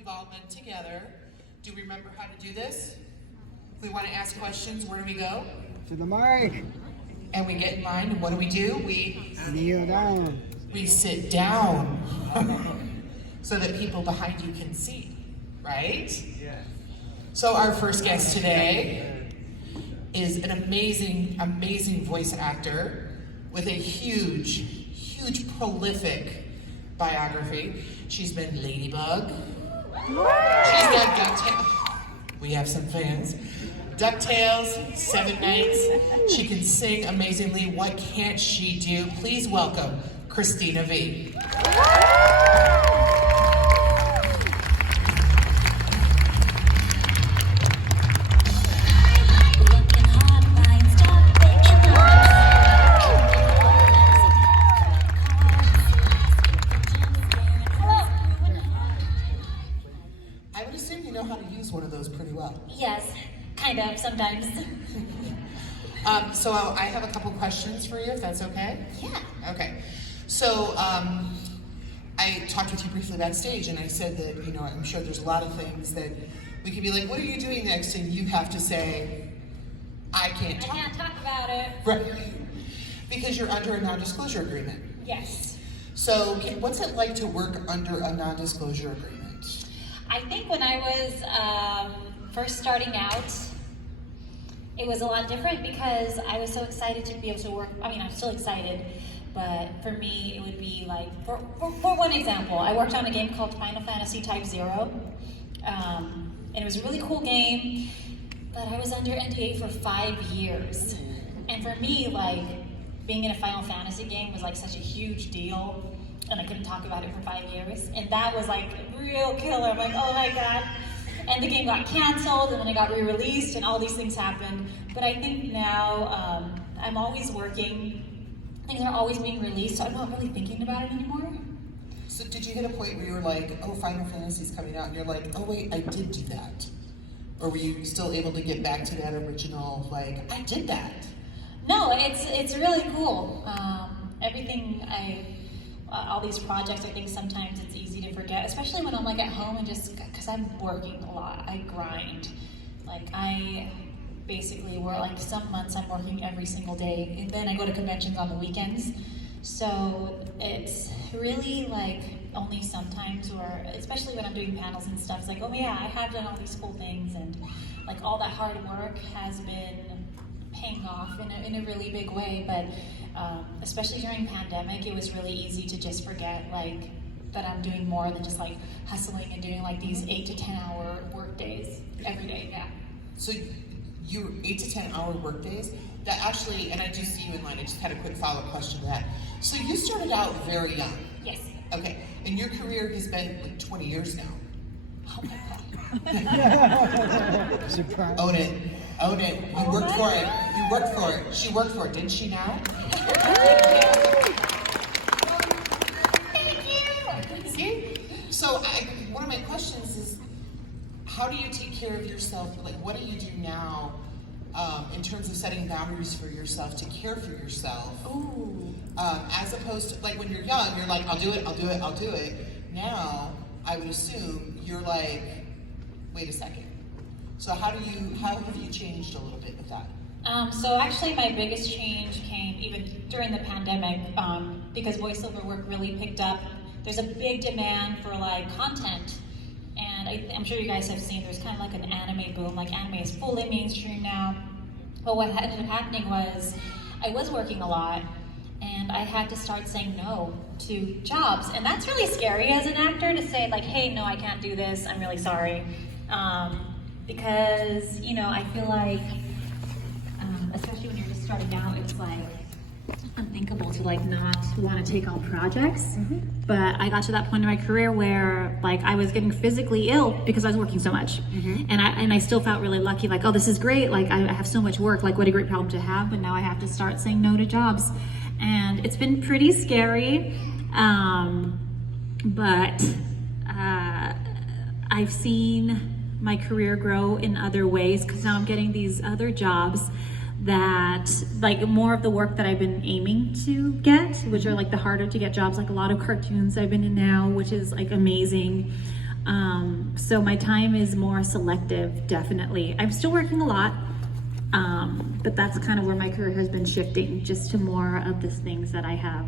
we've all been together. Do we remember how to do this? If we want to ask questions, where do we go? To the mic. And we get in line, and what do? We kneel down. We sit down so that people behind you can see, right? Yeah. So our first guest today is an amazing, amazing voice actor with a huge, prolific biography. She's been Ladybug. She's done DuckTales. We have some fans. DuckTales, 7 Nights. She can sing amazingly. What can't she do? Please welcome Cristina Vee. I would assume you know how to use one of those pretty well. Yes, kind of, sometimes. So I have a couple questions for you, if that's okay? Yeah. Okay. So I talked with you briefly backstage, and I said that, you know, I'm sure there's a lot of things that we could be like, what are you doing next? And you have to say, I can't talk about it. Right. Because you're under a non-disclosure agreement. Yes. So what's it like to work under a non-disclosure agreement? I think when I was first starting out, it was a lot different because I was so excited to be able to work. I mean, I'm still excited, but for me, it would be like, for one example, I worked on a game called Final Fantasy Type 0, and it was a really cool game, but I was under NDA for 5 years. And for me, like, being in a Final Fantasy game was like such a huge deal, and I couldn't talk about it for 5 years, and that was like a real killer. I'm like, oh my God. And the game got canceled, and then it got re-released, and all these things happened. But I think now I'm always working. Things are always being released, so I'm not really thinking about it anymore. So did you hit a point where you were like, oh, Final Fantasy's coming out, and you're like, oh wait, I did do that? Or were you still able to get back to that original, like, I did that? No, it's really cool. Everything all these projects, I think sometimes it's easy to forget, especially when I'm like at home and just, because I'm working a lot, I grind. Like I basically work, like some months I'm working every single day, and then I go to conventions on the weekends. So it's really like only sometimes where, especially when I'm doing panels and stuff, it's like, oh yeah, I have done all these cool things, and like all that hard work has been paying off in a really big way. But especially during pandemic, it was really easy to just forget like that I'm doing more than just like hustling and doing like these 8 to 10 hour work days every day. Yeah. So you 8 to 10 hour work days? That actually, and I do see you in line, I just had a quick follow-up question to that. So you started out very young. Yes. Okay, and your career has been like 20 years now. Oh my God. Surprise. Own it. Own it. You worked for it. You worked for it. She worked for it, didn't she now? Thank you. See? So one of my questions is, how do you take care of yourself? Like, what do you do now in terms of setting boundaries for yourself to care for yourself? Ooh. As opposed to, like, when you're young, you're like, I'll do it, I'll do it, I'll do it. Now, I would assume you're like, wait a second. So how have you changed a little bit with that? So actually my biggest change came even during the pandemic, because voiceover work really picked up. There's a big demand for like content, and I'm sure you guys have seen there's kind of like an anime boom. Like anime is fully mainstream now. But what ended up happening was I was working a lot, and I had to start saying no to jobs. And that's really scary as an actor, to say like, hey, no, I can't do this, I'm really sorry. Because, you know, I feel like, especially when you're just starting out, it's like unthinkable to like not want to take on projects. But I got to that point in my career where like I was getting physically ill because I was working so much. And I still felt really lucky, like, oh, this is great, like I have so much work, like what a great problem to have. But now I have to start saying no to jobs, and it's been pretty scary. But I've seen my career grow in other ways, because now I'm getting these other jobs that, like, more of the work that I've been aiming to get, which are like the harder to get jobs, like a lot of cartoons I've been in now, which is like amazing. So my time is more selective, definitely. I'm still working a lot, but that's kind of where my career has been shifting, just to more of the things that I have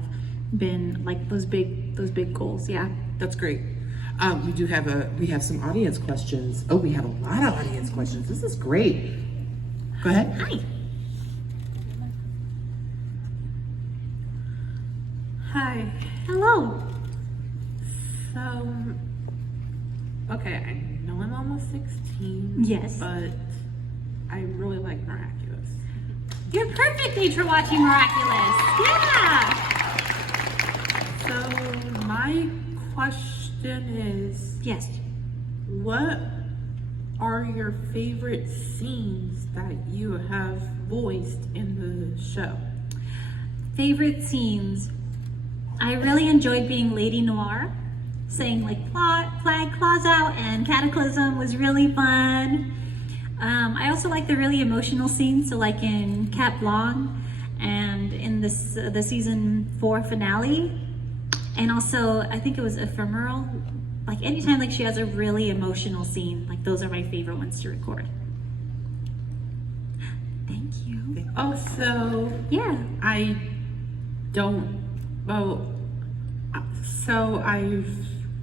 been, like those big goals, yeah. That's great. We have some audience questions. Oh, we have a lot of audience questions. This is great. Go ahead. Hi. Hi. Hello. So, okay, I know I'm almost 16. Yes. But I really like Miraculous. You're perfect age for watching Miraculous. Yeah. So, my question is, Yes. what are your favorite scenes that you have voiced in the show? Favorite scenes. I really enjoyed being Lady Noir, saying like flag claws out, and Cataclysm was really fun. I also like the really emotional scenes, so like in Cat Blanc and in this the season 4 finale, and also I think it was Ephemeral. Like anytime like she has a really emotional scene, like those are my favorite ones to record. Thank you. Also, Yeah. I don't, well, so I've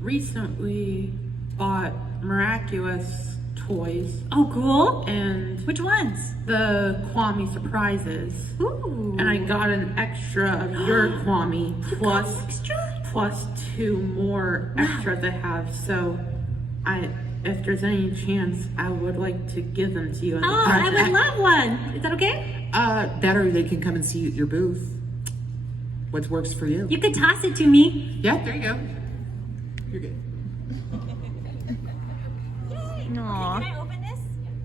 recently bought Miraculous toys Oh, cool. and Which ones? the Kwame surprises. Ooh. And I got an extra of your Kwame plus Extra? plus 2 more extras I have. So if there's any chance, I would like to give them to you as a Oh, I present. would love one. Is that okay? That or they can come and see your booth. What works for you? You could toss it to me. Yeah, there you go. You're good. Can I open this?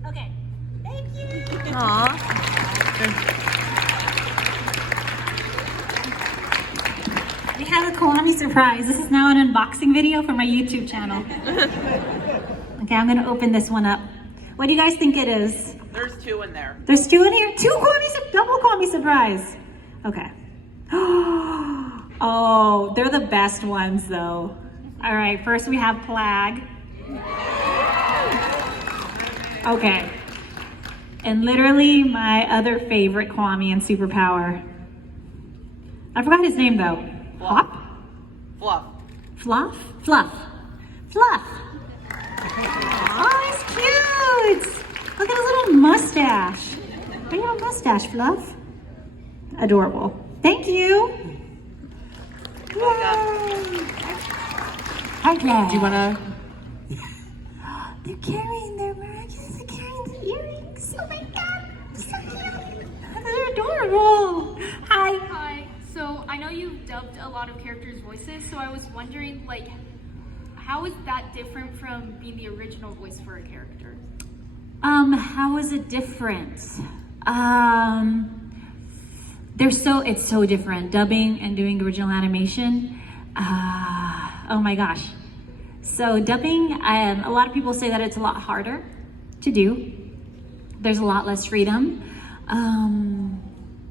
Okay. Thank you. We have a Kwame surprise. This is now an unboxing video for my YouTube channel. Okay, I'm gonna open this one up. What do you guys think it is? There's 2 in there. There's 2 in here? 2 double Kwame surprise. Okay. Oh, they're the best ones though. All right, first we have Plague. Okay. And literally my other favorite Kwame and superpower. I forgot his name though. Hop? Fluff. Fluff? Fluff. Fluff. Oh, he's cute. Look at his little mustache. Why do you have a mustache, Fluff? Adorable. Thank you. Yay. Hi, Claire. Do you wanna? They're carrying their miraculous. They're carrying the earrings. Oh my god, so cute. They're adorable. Hi. Hi. So I know you've dubbed a lot of characters' voices, so I was wondering, like, how is that different from being the original voice for a character? How is it different? It's so different. Dubbing and doing original animation. Oh my gosh. So dubbing, a lot of people say that it's a lot harder to do. There's a lot less freedom.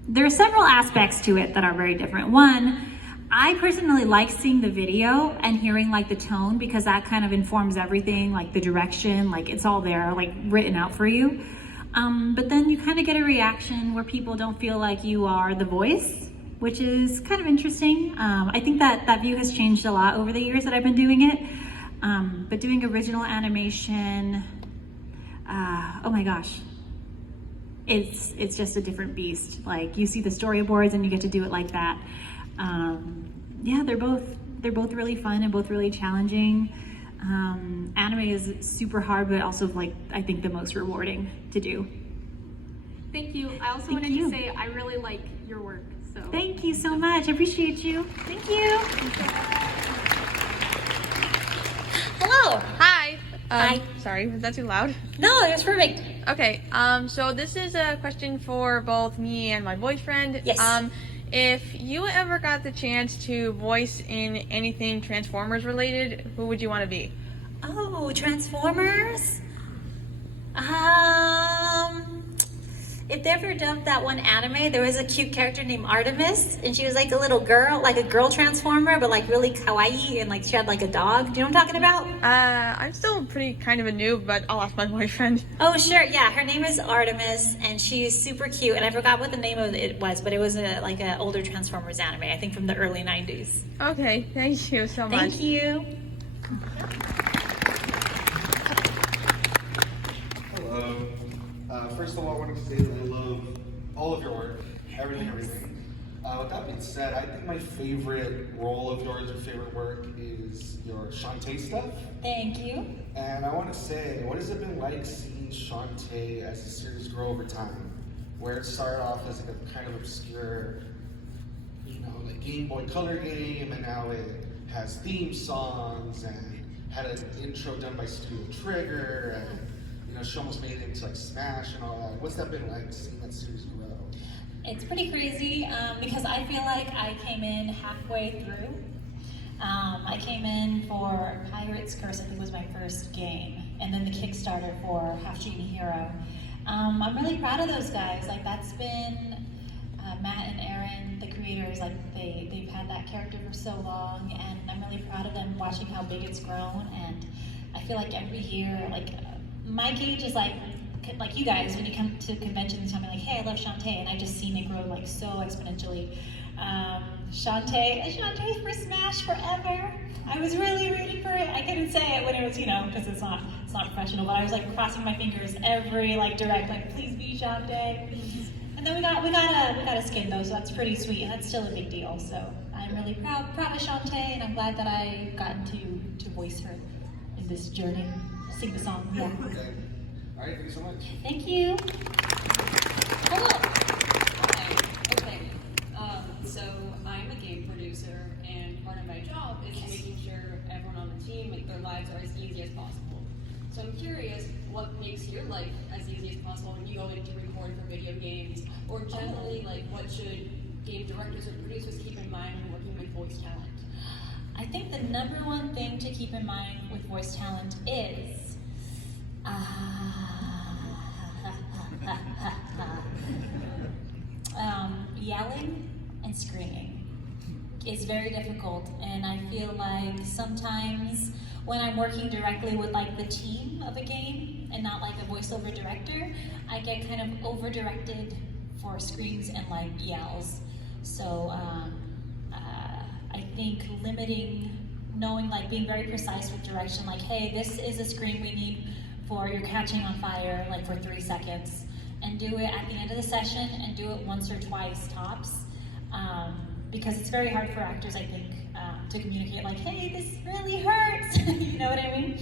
There are several aspects to it that are very different. One, I personally like seeing the video and hearing like the tone, because that kind of informs everything, like the direction, like it's all there, like written out for you. But then you kind of get a reaction where people don't feel like you are the voice, which is kind of interesting. I think that view has changed a lot over the years that I've been doing it. But doing original animation, oh my gosh, it's just a different beast. Like you see the storyboards and you get to do it like that. Yeah, they're both really fun and both really challenging. Anime is super hard, but also like I think the most rewarding to do. Thank you. I also Thank wanted you. to say I really like your work. So Thank you so much. I appreciate you. Thank you. Hello. Hi. Hi. Sorry, was that too loud? No, it was perfect. Okay. So this is a question for both me and my boyfriend. Yes. If you ever got the chance to voice in anything Transformers related, who would you want to be? Oh, Transformers. If they ever dubbed that one anime, there was a cute character named Artemis, and she was like a little girl, like a girl transformer, but like really kawaii, and like she had like a dog. Do you know what I'm talking about? I'm still pretty kind of a noob, but I'll ask my boyfriend. Oh, sure. Yeah, her name is Artemis, and she's super cute. And I forgot what the name of it was, but it was like an older Transformers anime, I think from the early 90s. Okay, thank you so much. Thank you. Hello. First of all, I wanted to say that I love all of your work, everything. With that being said, I think my favorite role of yours, your favorite work, is your Shantae stuff. Thank you. And I want to say, what has it been like seeing Shantae as the series grow over time? Where it started off as like a kind of obscure, like Game Boy Color game, and now it has theme songs and had an intro done by Studio Trigger, and she almost made it into like Smash and all that. What's that been like, seeing that series grow? It's pretty crazy because I feel like I came in halfway through. I came in for Pirate's Curse, I think was my first game, and then the Kickstarter for Half Genie Hero. I'm really proud of those guys. Like that's been Matt and Aaron, the creators. Like they've had that character for so long, and I'm really proud of them. Watching how big it's grown, and I feel like every year, like my gauge is like you guys, when you come to conventions and tell me like, hey, I love Shantae, and I've just seen it grow like so exponentially. Shantae for Smash forever. I was really rooting for it. I couldn't say it when it was, because it's not professional, but I was like crossing my fingers every like direct, like please be Shantae. And then we got a skin though, so that's pretty sweet, and that's still a big deal. So I'm really proud of Shantae, and I'm glad that I got to voice her in this journey, sing the song. Yeah. Okay. All right, thank you so much. Thank you. Hello. Hi. Okay. So I'm a game producer, and part of my job is making sure everyone on the team, like their lives are as easy as possible. So I'm curious, what makes your life as easy as possible when you go in to record for video games, or generally, like what should game directors or producers keep in mind when working with voice talent? I think the number one thing to keep in mind with voice talent is yelling and screaming is very difficult, and I feel like sometimes when I'm working directly with like the team of a game and not like a voiceover director, I get kind of over-directed for screams and like yells. So I think knowing like being very precise with direction, like hey, this is a scream we need for you're catching on fire, like for 3 seconds, and do it at the end of the session, and do it once or twice tops, because it's very hard for actors, I think, to communicate like, hey, this really hurts, you know what I mean?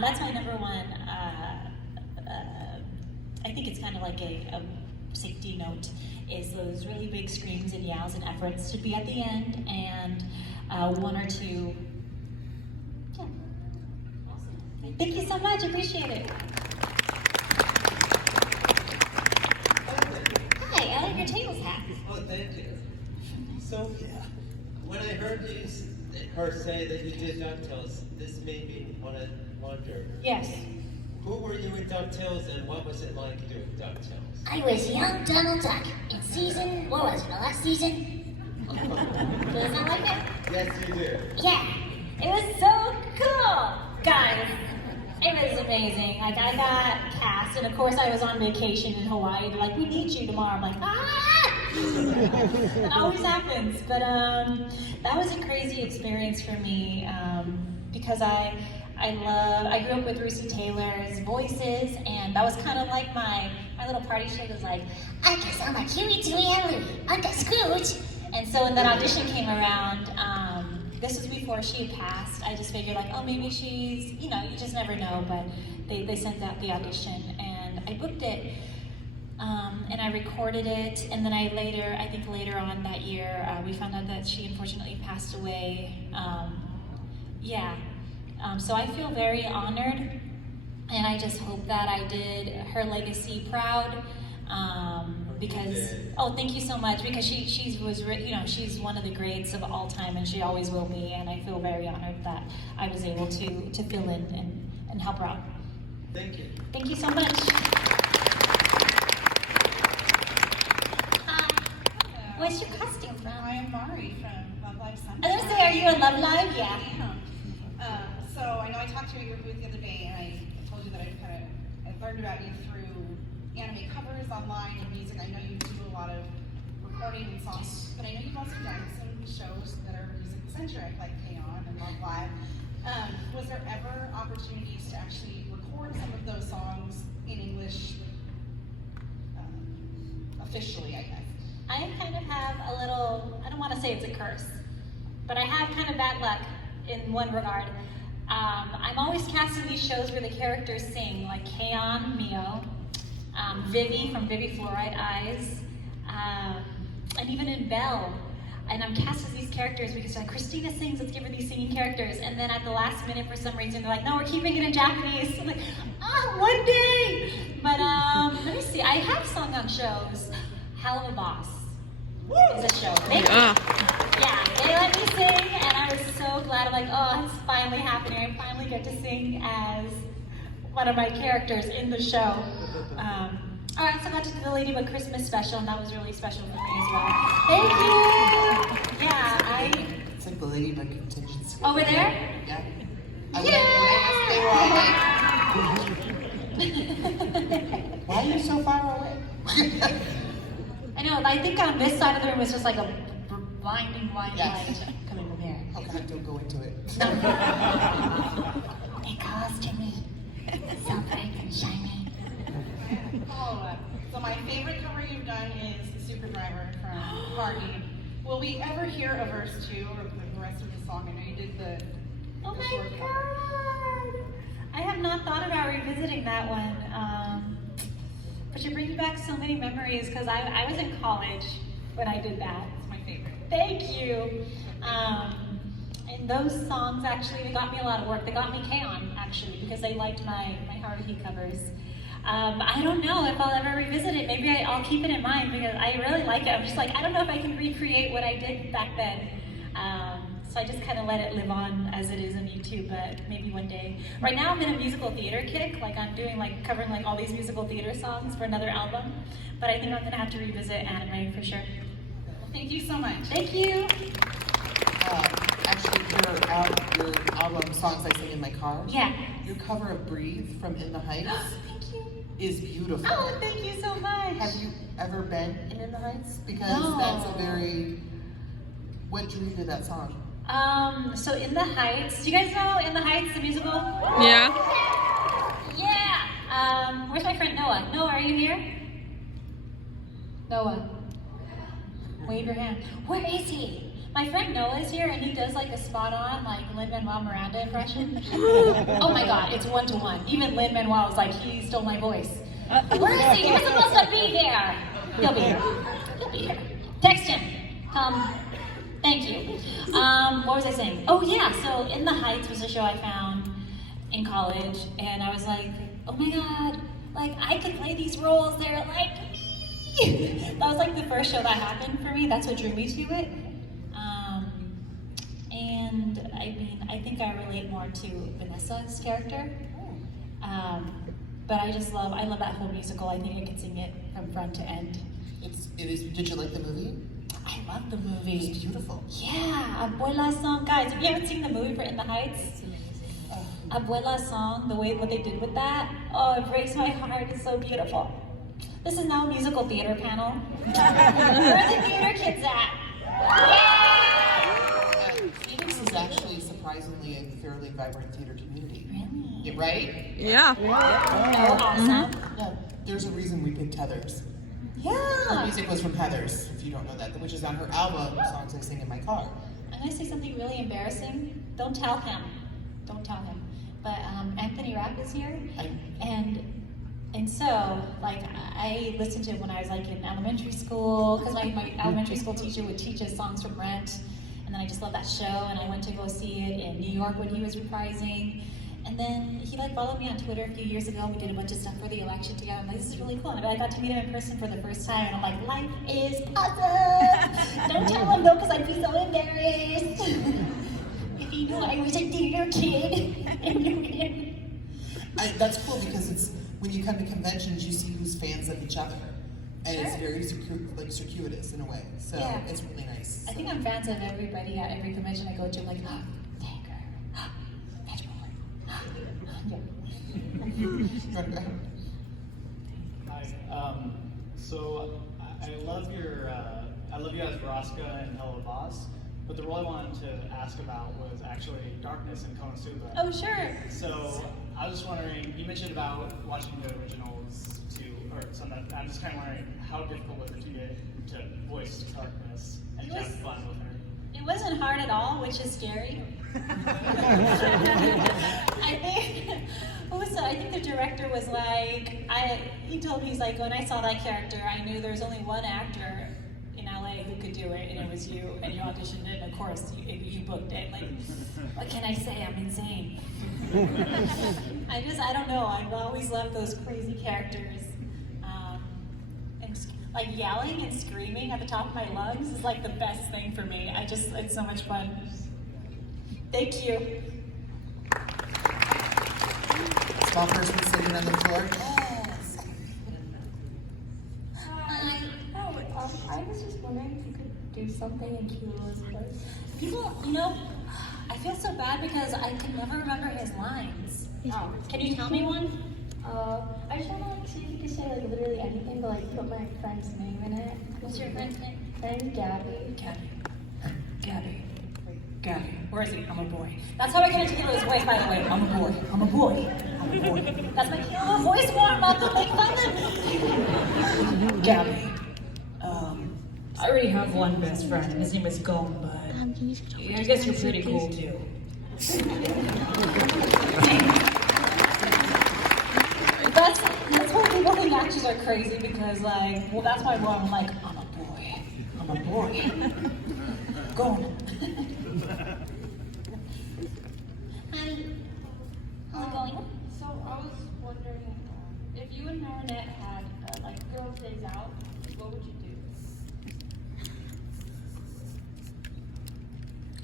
That's my number one, I think it's kind of like a safety note, is those really big screams and yells and efforts to be at the end, and 1 or 2. Yeah. Awesome. Thank you so much, appreciate it. Hi, I like your tails hat. Oh, thank you. So, when I heard her say that you did DuckTales, this made me want to wonder. Yes. Who were you in DuckTales, and what was it like doing DuckTales? I was young Donald Duck in season, what was it, the last season? Doesn't that like it? Yes, you do. Yeah, it was so cool. Guys, it was amazing. Like, I got cast, and of course I was on vacation in Hawaii. They're like, we need you tomorrow. I'm like, ah! It always happens. But that was a crazy experience for me, because I grew up with Russi Taylor's voices, and that was kind of like my little party trick was like, I guess I'm a Huey, Dewey, and Louie, Uncle Scrooge. and so when that audition came around, this was before she had passed. I just figured like, oh, maybe she's, you just never know, but they sent out the audition, and I booked it, and I recorded it, and then I think later on that year, we found out that she unfortunately passed away. So I feel very honored, and I just hope that I did her legacy proud, because, oh, thank you so much, because she's one of the greats of all time, and she always will be, and I feel very honored that I was able to fill in and help her out. Thank you. Thank you so much. What's your costume from? I am Mari from Love Live Sunshine. I was gonna say, are you in Love Live? Yeah. So I know I talked to you at your booth the other day, and I told you that I learned about you through anime covers online and music. I know you do a lot of recording and songs, but I know you've also done some shows that are music-centric, like K-On! And Love Live. Was there ever opportunities to actually record some of those songs in English, officially, I guess? I kind of have a little, I don't want to say it's a curse, but I have kind of bad luck in one regard. I'm always cast in these shows where the characters sing, like K-On! Mio, Vivi from Vivi Fluoride Eyes, and even in Belle. And I'm cast as these characters because like, Cristina sings, let's give her these singing characters. And then at the last minute, for some reason, they're like, no, we're keeping it in Japanese. I'm like, one day. But let me see, I have sung on shows. Hell of a Boss is a show. Yeah, they let me sing, and I was so glad. I'm like, oh, it's finally happening. I finally get to sing as one of my characters in the show. All right, so I got to do the Ladybug Christmas special, and that was really special for me as well. Thank you. Yeah, It's like the Ladybug contingency. over there. Yeah. Why are you so far away? I know. I think on this side of the room was just like a blinding white Yes. light coming from here. Oh God, don't go into it. Because to me, so bright and shiny. So my favorite cover you've done is the Super Driver from Hardy. Will we ever hear a verse 2 or the rest of the song? I know you did the Oh my short cover. God! I have not thought about revisiting that one. But you're bringing back so many memories because I was in college when I did that. It's my favorite. Thank you. And those songs actually, they got me a lot of work. They got me K-On! Actually because they liked my Haruhi covers. I don't know if I'll ever revisit it. Maybe I'll keep it in mind because I really like it. I'm just like, I don't know if I can recreate what I did back then. So I just kind of let it live on as it is on YouTube, but maybe one day. Right now I'm in a musical theater kick. Like I'm doing covering all these musical theater songs for another album. But I think I'm gonna have to revisit anime for sure. Well, thank you so much. Thank you. Actually, your album, Songs I Sing in My Car. Yeah. Your cover of Breathe from In the Heights Thank you. is beautiful. Oh, thank you so much. Have you ever been in the Heights? Because No. that's a very, what drew you to that song? So In the Heights, do you guys know In the Heights, the musical? Yeah. Yeah. Where's my friend Noah? Noah, are you here? Noah. Wave your hand. Where is he? My friend Noah is here and he does a spot on Lin-Manuel Miranda impression. Oh my God, it's 1-to-1. Even Lin-Manuel was like, he stole my voice. Where is he? He was supposed to be there. He'll be here. He'll be here. Text him. Thank you. What was I saying? Oh yeah, so In the Heights was a show I found in college and I was like, oh my God, I could play these roles, they're like me. That was the first show that happened for me. That's what drew me to it. And I think I relate more to Vanessa's character. But I love that whole musical. I think I could sing it from front to end. It is. Did you like the movie? I love the movie. It's beautiful. Yeah, Abuela's song. Guys, if you haven't seen the movie for In the Heights, Abuela's song, what they did with that, oh, it breaks my heart. It's so beautiful. This is now a musical theater panel. Where are the theater kids at? Phoenix is actually surprisingly a fairly vibrant theater community. Really? Yeah, right? Yeah. Oh, awesome. Yeah. There's a reason we picked Heathers. Her Yeah. music was from Heathers, if you don't know that, which is on her album, Songs I Sing in My Car. I'm gonna say something really embarrassing. Don't tell him. Don't tell him. But Anthony Rapp is here, and so I listened to him when I was in elementary school because my elementary school teacher would teach us songs from Rent, and then I just loved that show, and I went to go see it in New York when he was reprising. And then he followed me on Twitter a few years ago. We did a bunch of stuff for the election together. I'm like, this is really cool. And I got to meet him in person for the first time. And I'm like, life is awesome. Don't tell him though, because I'd be so embarrassed. If he knew I was a theater kid. That's cool because it's when you come to conventions, you see who's fans of each other. and it's Sure. very circuitous in a way. So Yeah. it's really nice. I think I'm fans of everybody at every convention I go to. I'm like, oh, Taker, oh, Vegetable. Hi. So I love you as Rosca and Hello Boss, but the role I wanted to ask about was actually Darkness and Konosuba. Oh, sure. So I was just wondering, you mentioned about watching the originals too, or something. I'm just kind of wondering how difficult was it to get to voice Darkness and to have fun with her? It wasn't hard at all, which is scary. I think the director was like, he told me, he's like, when I saw that character, I knew there was only one actor in LA who could do it, and it was you, and you auditioned it, and of course, you booked it. Like, what can I say? I'm insane. I don't know. I've always loved those crazy characters. And like yelling and screaming at the top of my lungs is like the best thing for me. It's so much fun. Thank you. Small person sitting on the floor. Yes. I was just wondering if you could do something in QnA's voice. People, I feel so bad because I can never remember his lines. Can you tell me one? I just want to see if you could say like literally anything, but like put my friend's name in it. What's your friend's name? Friend Gabby. Gabby. Where is he? I'm a boy. That's how I get into Kilo's voice, by the way. I'm a boy. I'm a boy. I'm a boy. That's my Kilo voice warm up. Don't make fun of me. Gabby. I already have one best friend, and his name is Gom, but I guess you're pretty cool too. That's why people think actors are crazy because, like, well, that's my mom. I'm like, I'm a boy. I'm a boy. Go on. How's it going? So I was wondering, if you and Marinette had Girls' Days Out, what would you do?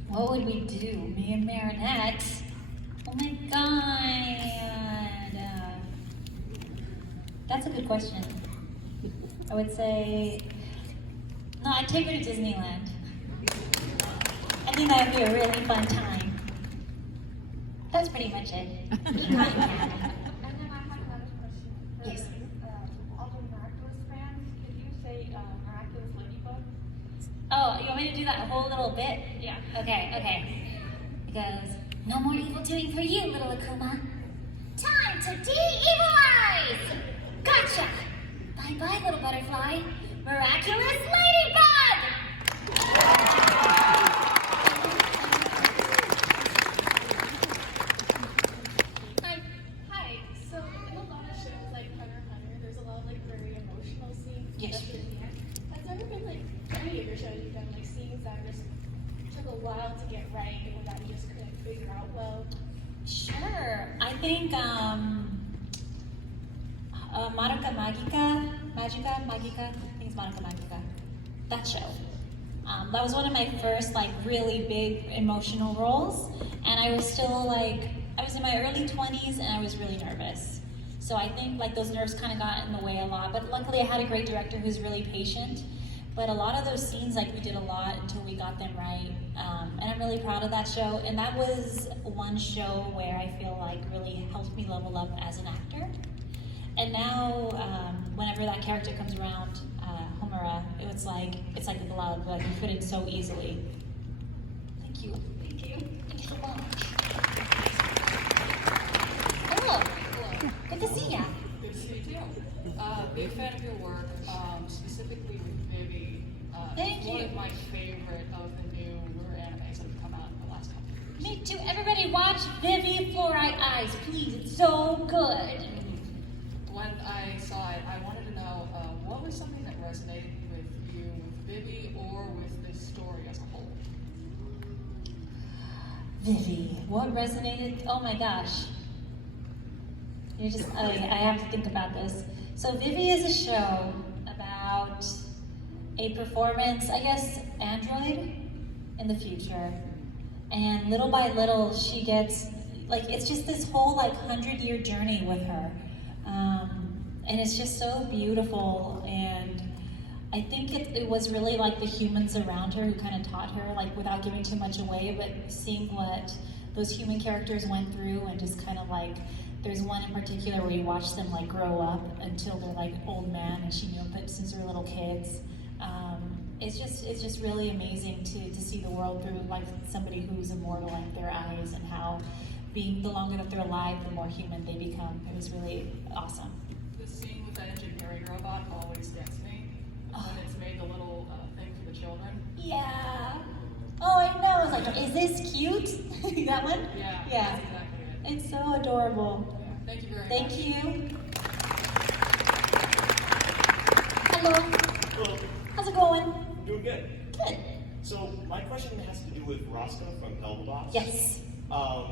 What would we do? Me and Marinette? Oh my god. That's a good question. I would say, no, I'd take her to Disneyland. I think that would be a really fun time. That's pretty much it. And then I had another question. Yes. All the Miraculous fans, could you say Miraculous Ladybug? Oh, you want me to do that whole little bit? Yeah. Okay. It goes, no more evil doing for you, little Akuma. Time to de-evilize! Gotcha! Bye-bye, little butterfly. Miraculous ladybug! Hi. So in a lot of shows like Hunter x Hunter, there's a lot of very emotional scenes. Yes. Especially at the end. Has there ever been any of your shows you've done scenes that just took a while to get right or that you just couldn't figure out well? Sure. I think Madoka Magica, I think it's Madoka Magica, that show. That was one of my first really big emotional roles, and I was still I was in my early 20s and I was really nervous. So I think those nerves kind of got in the way a lot, but luckily I had a great director who's really patient. But a lot of those scenes, we did a lot until we got them right. And I'm really proud of that show. And that was one show where I feel really helped me level up as an actor. And now, whenever that character comes around, Homura, it's like a glove, you fit in so easily. Thank you. Thank you. Thank you so much. Hello. Good to see ya. Good to see you too. Big fan of your work, specifically with Vivi. Thank It's one you. of my favorite of the new animes that have come out in the last couple of years. Me too. Everybody watch Vivi Fluorite Eyes, please. It's so good. When I saw it, I wanted to know what was something that resonated with you with Vivi or with this story as a whole? Vivi, what resonated? Oh my gosh. I have to think about this. So Vivi is a show about a performance, android in the future. And little by little, she gets, it's just this whole 100-year journey with her. And it's just so beautiful, and I think it was really like the humans around her who kind of taught her, like without giving too much away, but seeing what those human characters went through and just kind of like, there's one in particular where you watch them like grow up until they're like old man, and she knew them since they were little kids. It's just really amazing to see the world through like somebody who's immortal in their eyes, and how the longer that they're alive, the more human they become. It was really awesome. The scene with the engineering robot always gets me. When it's made the little thing for the children. Yeah. Oh, I know. I was like, is this cute? That one? Yeah. Yeah. That's exactly it. It's so adorable. Yeah. Thank you very much. Thank you. Hello. Hello. How's it going? Doing good. Good. So my question has to do with Rosca from Hellbots. Yes.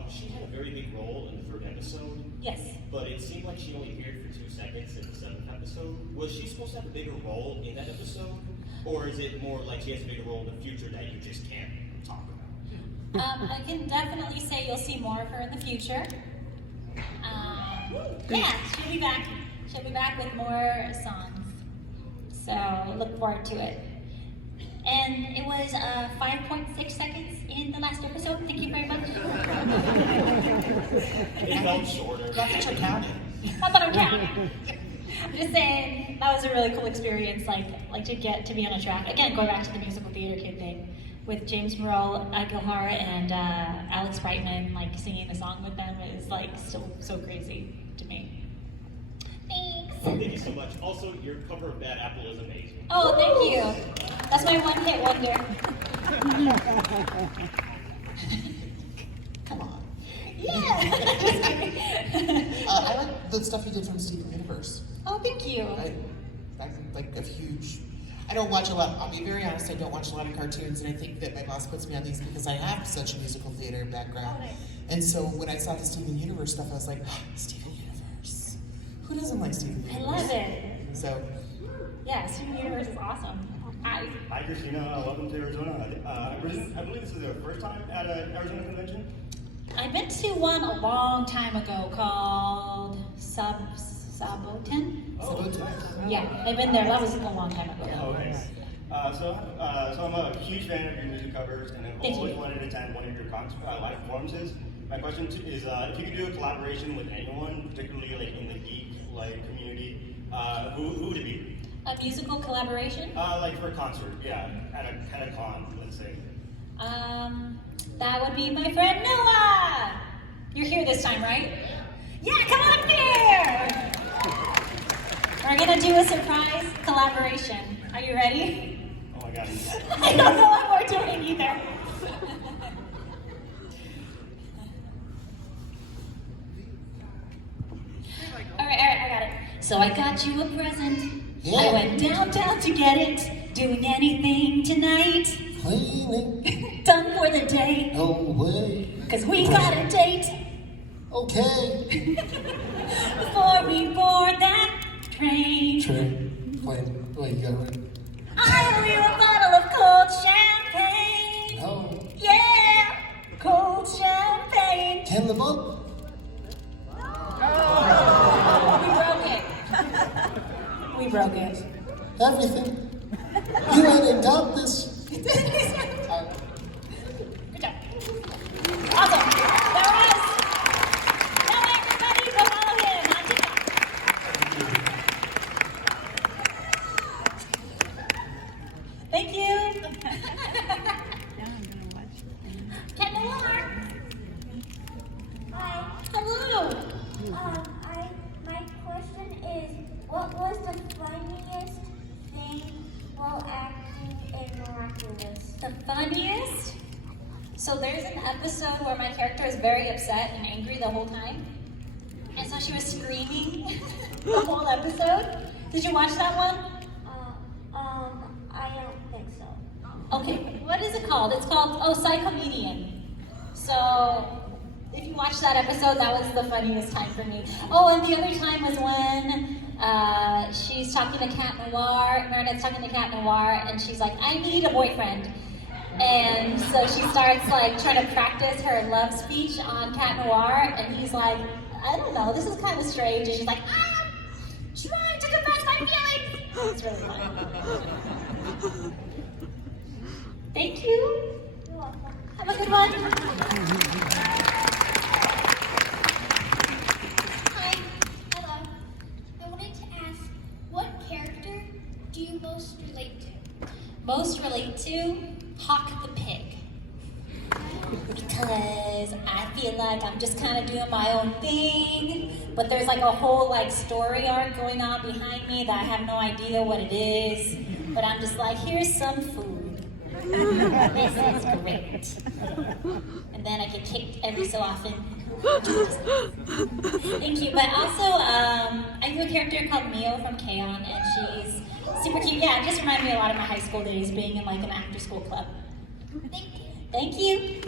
She had a very big role in the third episode. Yes. But it seemed like she only appeared for 2 seconds in the 7th episode. Was she supposed to have a bigger role in that episode? Or is it more like she has a bigger role in the future that you just can't talk about? I can definitely say you'll see more of her in the future. Yeah, she'll be back. She'll be back with more songs. So look forward to it. And it was 5.6 seconds in the last episode. Thank you very much. It felt shorter. Not that you're counting. Not that I'm counting. I'm just saying that was a really cool experience, like to get to be on a track. Again, going back to the musical theater kid thing, with James Morrell, Aguilar, and Alex Brightman, like singing the song with them is like still so crazy to me. Thanks. Thank you so much. Also, your cover of Bad Apple is amazing. Oh, thank you. That's my one-hit wonder. Come on. Yeah. I like the stuff you did from Steven Universe. Oh, thank you. I'm like a huge. I don't watch a lot. I'll be very honest. I don't watch a lot of cartoons, and I think that my boss puts me on these because I have such a musical theater background. Oh, nice. And so when I saw the Steven Universe stuff, I was like, oh, Steven Universe. Who doesn't like Steven Universe? I love it. So. Yeah, Steven Universe is awesome. Hi. Hi, Christina. Welcome to Arizona. I believe this is your first time at an Arizona convention? I've been to one a long time ago called Saboten. Oh, nice. Yeah, I've been there. That was a long time ago. Oh, nice. So I'm a huge fan of your music covers, and I've always wanted to attend one of your live performances. My question is, if you could do a collaboration with anyone, particularly like in the geek community, who would it be? A musical collaboration? Like for a concert, yeah, at a con, let's say. That would be my friend Noah. You're here this time, right? Yeah, come on up here. We're gonna do a surprise collaboration. Are you ready? Oh my god. I don't know what we're doing either. All right, I got it. So I got you a present. Yeah. I went downtown to get it. Doing anything tonight. Cleaning. Done for the day. No way. 'Cause we got a date. Okay. Before we board that train. Wait, you got it right. I owe you a bottle of cold champagne. No. Yeah, cold champagne. Can the book? We broke it. We broke it. Everything. You ain't got this. Good job. Awesome. There it is. Now everybody go follow him on TikTok. Thank you. Cat Noir. Hi. Hello. My question is, what was the funniest thing while acting in Miraculous? The funniest? So there's an episode where my character is very upset and angry the whole time. And so she was screaming the whole episode. Did you watch that one? I don't think so. Okay, what is it called? It's called, Psychomedian. So if you watch that episode, that was the funniest time for me. Oh, and the other time was when she's talking to Cat Noir, Meredith's talking to Cat Noir, and she's like, I need a boyfriend. And so she starts like trying to practice her love speech on Cat Noir, and he's like, I don't know, this is kind of strange. And she's like, I'm trying to confess my feelings. It's really fun. Thank you. You're welcome. Have a good one. Hi. Hello. I wanted to ask, what character do you most relate to? Most relate to Hawk the Pig. Because I feel like I'm just kind of doing my own thing, but there's like a whole like story arc going on behind me that I have no idea what it is, but I'm just like, here's some food. This is great. And then I get kicked every so often. Thank you. But also, I do a character called Mio from K-On, and she's super cute. Yeah, it just reminded me a lot of my high school days being in like an after school club. Thank you. Thank you.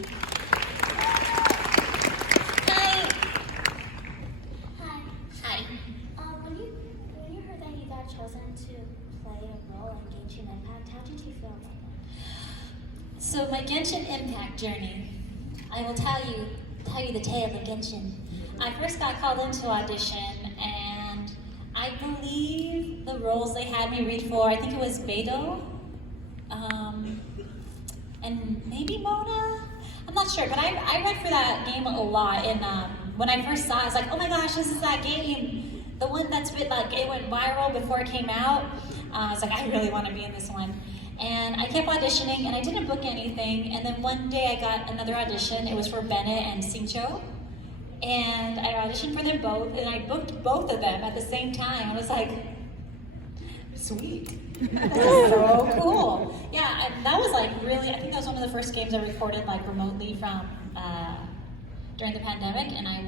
Hi. Hi. Hi. When you heard that you got chosen to play a role in Genshin Impact, how did you feel about that? So my Genshin Impact journey, I will tell you the tale of Genshin. I first got called into audition, and I believe the roles they had me read for, I think it was Beidou, and maybe Mona? I'm not sure, but I read for that game a lot, and when I first saw it, I was like, oh my gosh, this is that game, the one that's been, like, it went viral before it came out. I was like, I really want to be in this one. And I kept auditioning, and I didn't book anything, and then one day I got another audition. It was for Bennett and Xingqiu, and I auditioned for them both, and I booked both of them at the same time. I was like, sweet. That's so cool. Yeah, and that was like really, I think that was one of the first games I recorded like remotely from during the pandemic, and I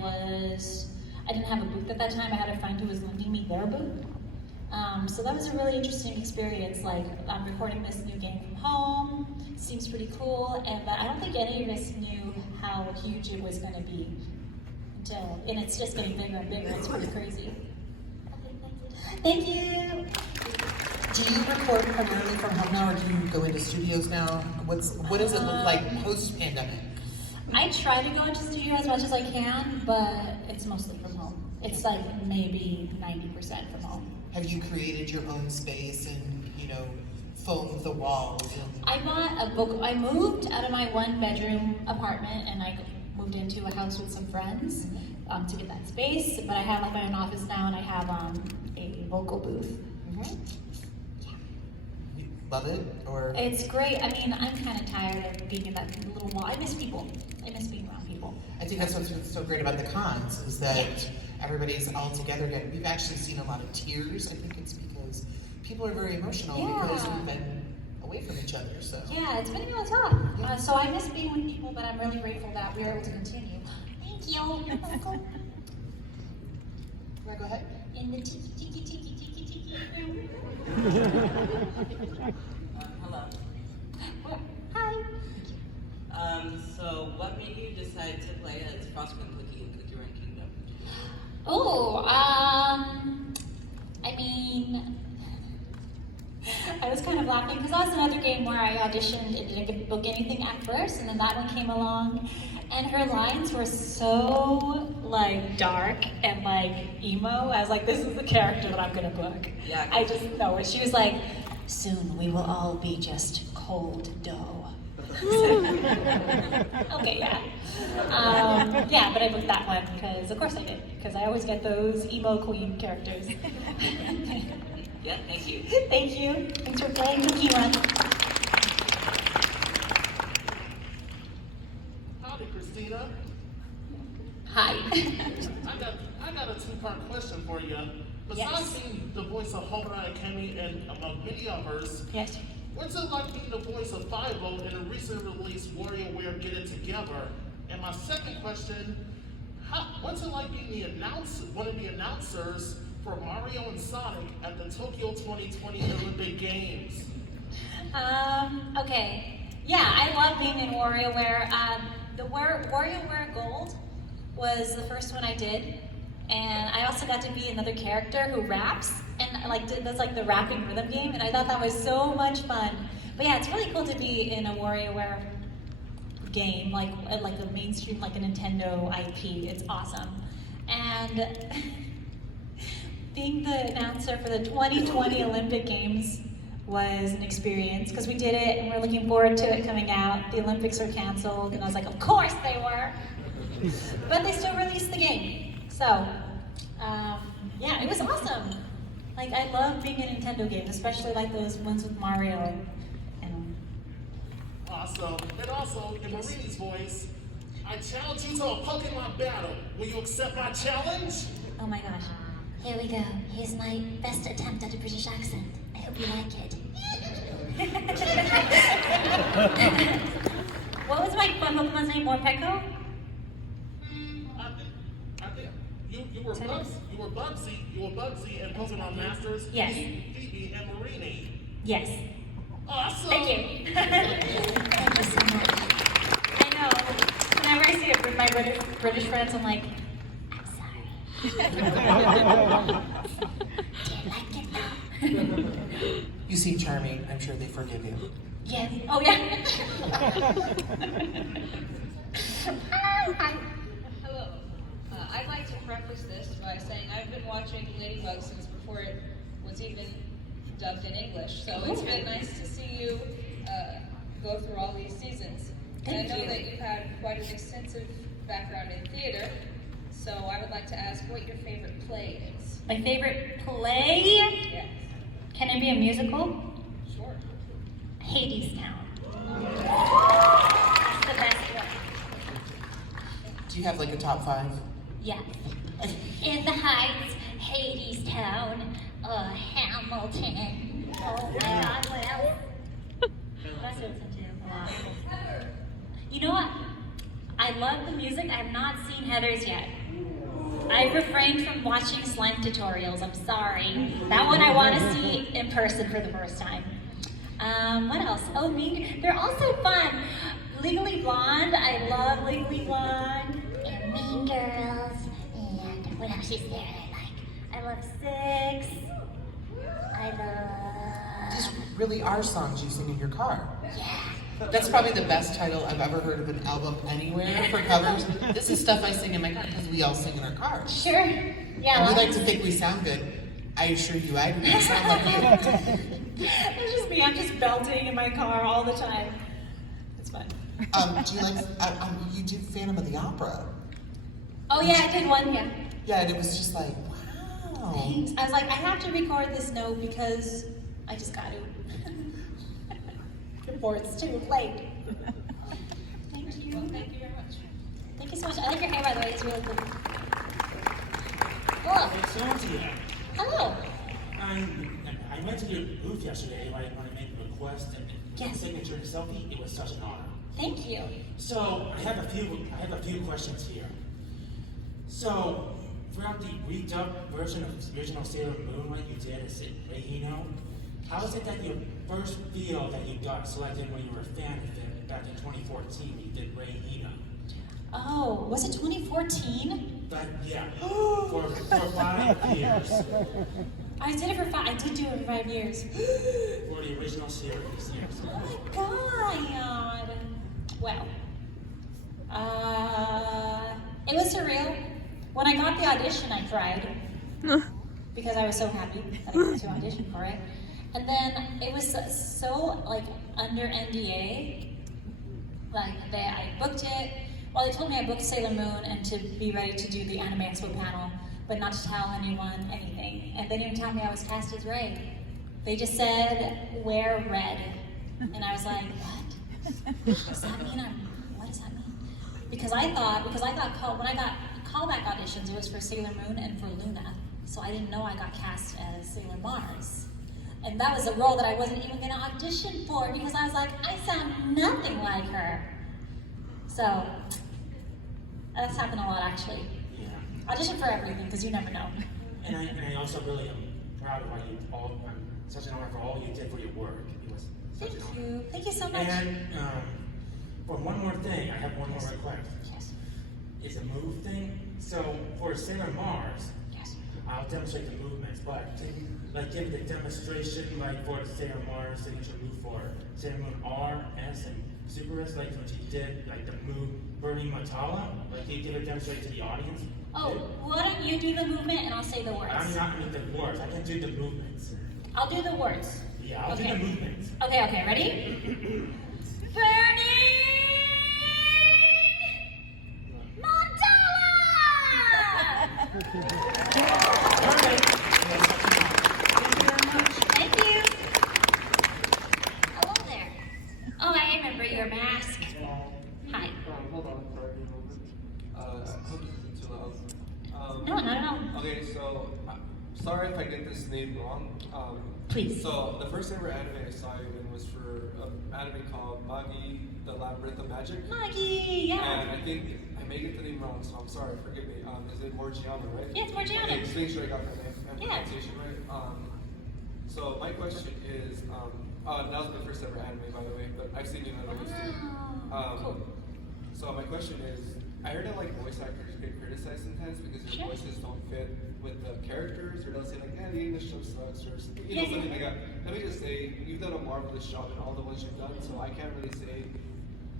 didn't have a booth at that time. I had a friend who was lending me their booth. So that was a really interesting experience, like I'm recording this new game from home. Seems pretty cool, but I don't think any of us knew how huge it was going to be and it's just getting bigger and bigger. It's pretty crazy. Thank you. Do you record primarily from home now, or do you go into studios now? What does it look like post-pandemic? I try to go into studio as much as I can, but it's mostly from home. It's like maybe 90% from home. Have you created your own space and, foamed the walls? I bought a book. I moved out of my one-bedroom apartment, and I moved into a house with some friends to get that space. But I have like my own office now, and I have a vocal booth. Love it? Or it's great. I mean, I'm kind of tired of being in that little wall. I miss people. I miss being around people. I think that's what's so great about the cons, is that everybody's all together again. We've actually seen a lot of tears. I think it's because people are very emotional because we've been away from each other. So yeah, it's been really tough. So I miss being with people, but I'm really grateful that we were able to continue. Thank you. You're welcome. Can I go ahead? In the tiki room. Hello. Hi. So what made you decide to play as Frostman Cookie in Cookie Run Kingdom? Oh, I mean, I was kind of laughing because that was another game where I auditioned and didn't book anything at first, and then that one came along, and her lines were so like dark and like emo. I was like, this is the character that I'm gonna book. Yeah. I just know it. She was like, soon we will all be just cold dough. Okay, yeah. Yeah, but I booked that one because, of course I did, because I always get those emo queen characters. Yeah, thank you. Thank you. Thanks for playing Cookie Run. Howdy, Cristina. Hi. I got a two-part question for you. Besides being the voice of Homer and Kemi and many others, what's it like being the voice of Five-O in a recently released WarioWare Get It Together? And my second question, what's it like being one of the announcers for Mario and Sonic at the Tokyo 2020 Olympic Games? Okay. Yeah, I love being in WarioWare. The WarioWare Gold was the first one I did. And I also got to be another character who raps and does like the rapping rhythm game, and I thought that was so much fun. But yeah, it's really cool to be in a WarioWare game, like a mainstream, like a Nintendo IP. It's awesome. And being the announcer for the 2020 Olympic Games was an experience because we did it and we're looking forward to it coming out. The Olympics are canceled, and I was like, of course they were. But they still released the game. So, yeah, it was awesome. Like, I love being in Nintendo games, especially like those ones with Mario and Awesome. And also, in Marini's voice, I challenge you to a Pokemon battle. Will you accept my challenge? oh my gosh. Here we go. Here's my best attempt at a British accent. I hope you like it. What was my Pokemon's name? Morpeko? I think you were Bugsy and Pokemon Masters. Yes. Phoebe and Marini. Yes. Awesome. Thank you. Thank you so much. I know. Whenever I see it with my British friends, I'm like, I'm sorry. You seem charming. I'm sure they forgive you. Yes. Oh, yeah. Hello. I'd like to preface this by saying I've been watching Ladybug since before it was even dubbed in English. So it's been nice to see you go through all these seasons. And I know that you've had quite an extensive background in theater. So I would like to ask what your favorite play is. My favorite play? Yes. Can it be a musical? Sure. Hades Town. That's the best one. Do you have like a top 5? Yeah. In the Heights, Hades Town, Hamilton. Oh my God, what else? What else do I listen to a lot? You know what? I love the music. I have not seen Heather's yet. I've refrained from watching slime tutorials. I'm sorry. That one I want to see in person for the first time. What else? Oh, they're also fun. Legally Blonde. I love Legally Blonde. And Mean Girls. And what else is there I love 6. I love... These really are songs you sing in your car. Yeah. That's probably the best title I've ever heard of an album anywhere for covers. This is stuff I sing in my car because we all sing in our cars. Sure. Yeah. And we like to think we sound good. I assure you, I do not sound like you. It's just me. I'm just belting in my car all the time. It's fun. Do you like? You did Phantom of the Opera. Oh yeah, I did one. Yeah. Yeah, and it was just like, wow. Thanks. I was like, I have to record this note because I just got to. Before it's too late. Thank you. Well, thank you very much. Thank you so much. I like your hair, by the way. It's really cool. Hello. Hello. I went to your booth yesterday when I made a request and Yes. signature and selfie. It was such an honor. Thank you. So I have a few questions here. So throughout the redubbed version of original Sailor Moon, what you did is Reihino. How is it that your first feel that you got selected when you were a fan of it back in 2014? You did Reihino. Oh, was it 2014? But yeah, for 5 years. I did it for 5. I did do it for 5 years. For the original series, yes. Oh my God. Well, it was surreal. When I got the audition, I cried because I was so happy that I got to audition for it. And then it was so like under NDA. Like I booked it. Well, they told me I booked Sailor Moon and to be ready to do the Anime Expo panel, but not to tell anyone anything. And they didn't tell me I was cast as Rei. They just said, wear red. And I was like, what? Does that mean what does that mean? Because I got called, when I got callback auditions, it was for Sailor Moon and for Luna. So I didn't know I got cast as Sailor Mars. And that was a role that I wasn't even gonna audition for because I was like, I sound nothing like her. So, that's happened a lot actually. Yeah. Audition for everything, because you never know. And I also really am proud of such an honor for all you did for your work. It was such an honor. Thank you so much. And for one more thing, I have one more request. Yes. It's a move thing. So for Sailor Mars, I'll demonstrate the movements, but give the demonstration like for the Sailor Mars signature move for Sailor Moon R, S, and Superus, like when she did like the move Burning Matala? Like they give it demonstrate to the audience? Oh, why don't you do the movement and I'll say the words? I'm not with the words, I can do the movements. I'll do the words. Yeah, I'll do the movements. Okay, ready? Burning Thank you. Hello there. Oh, I remember your mask. Hi. Hold on, sorry. I hope this isn't too loud. No. Okay, so sorry if I get this name wrong. Please. So the first ever anime I saw you in was for an anime called Magi, the Labyrinth of Magic. Magi, yeah. And I think I may get the name wrong, so I'm sorry. Forgive me. Is it Morgiana, right? Yeah, it's Morgiana. Okay, just make sure I got that name and pronunciation right. So my question is, that was my first ever anime, by the way, but I've seen you in other ones too. Cool. So my question is, I heard that like voice actors get criticized sometimes because their voices don't fit with the characters, or they'll say like, yeah, the English show sucks, or something like that. Let me just say, you've done a marvelous job in all the ones you've done, so I can't really say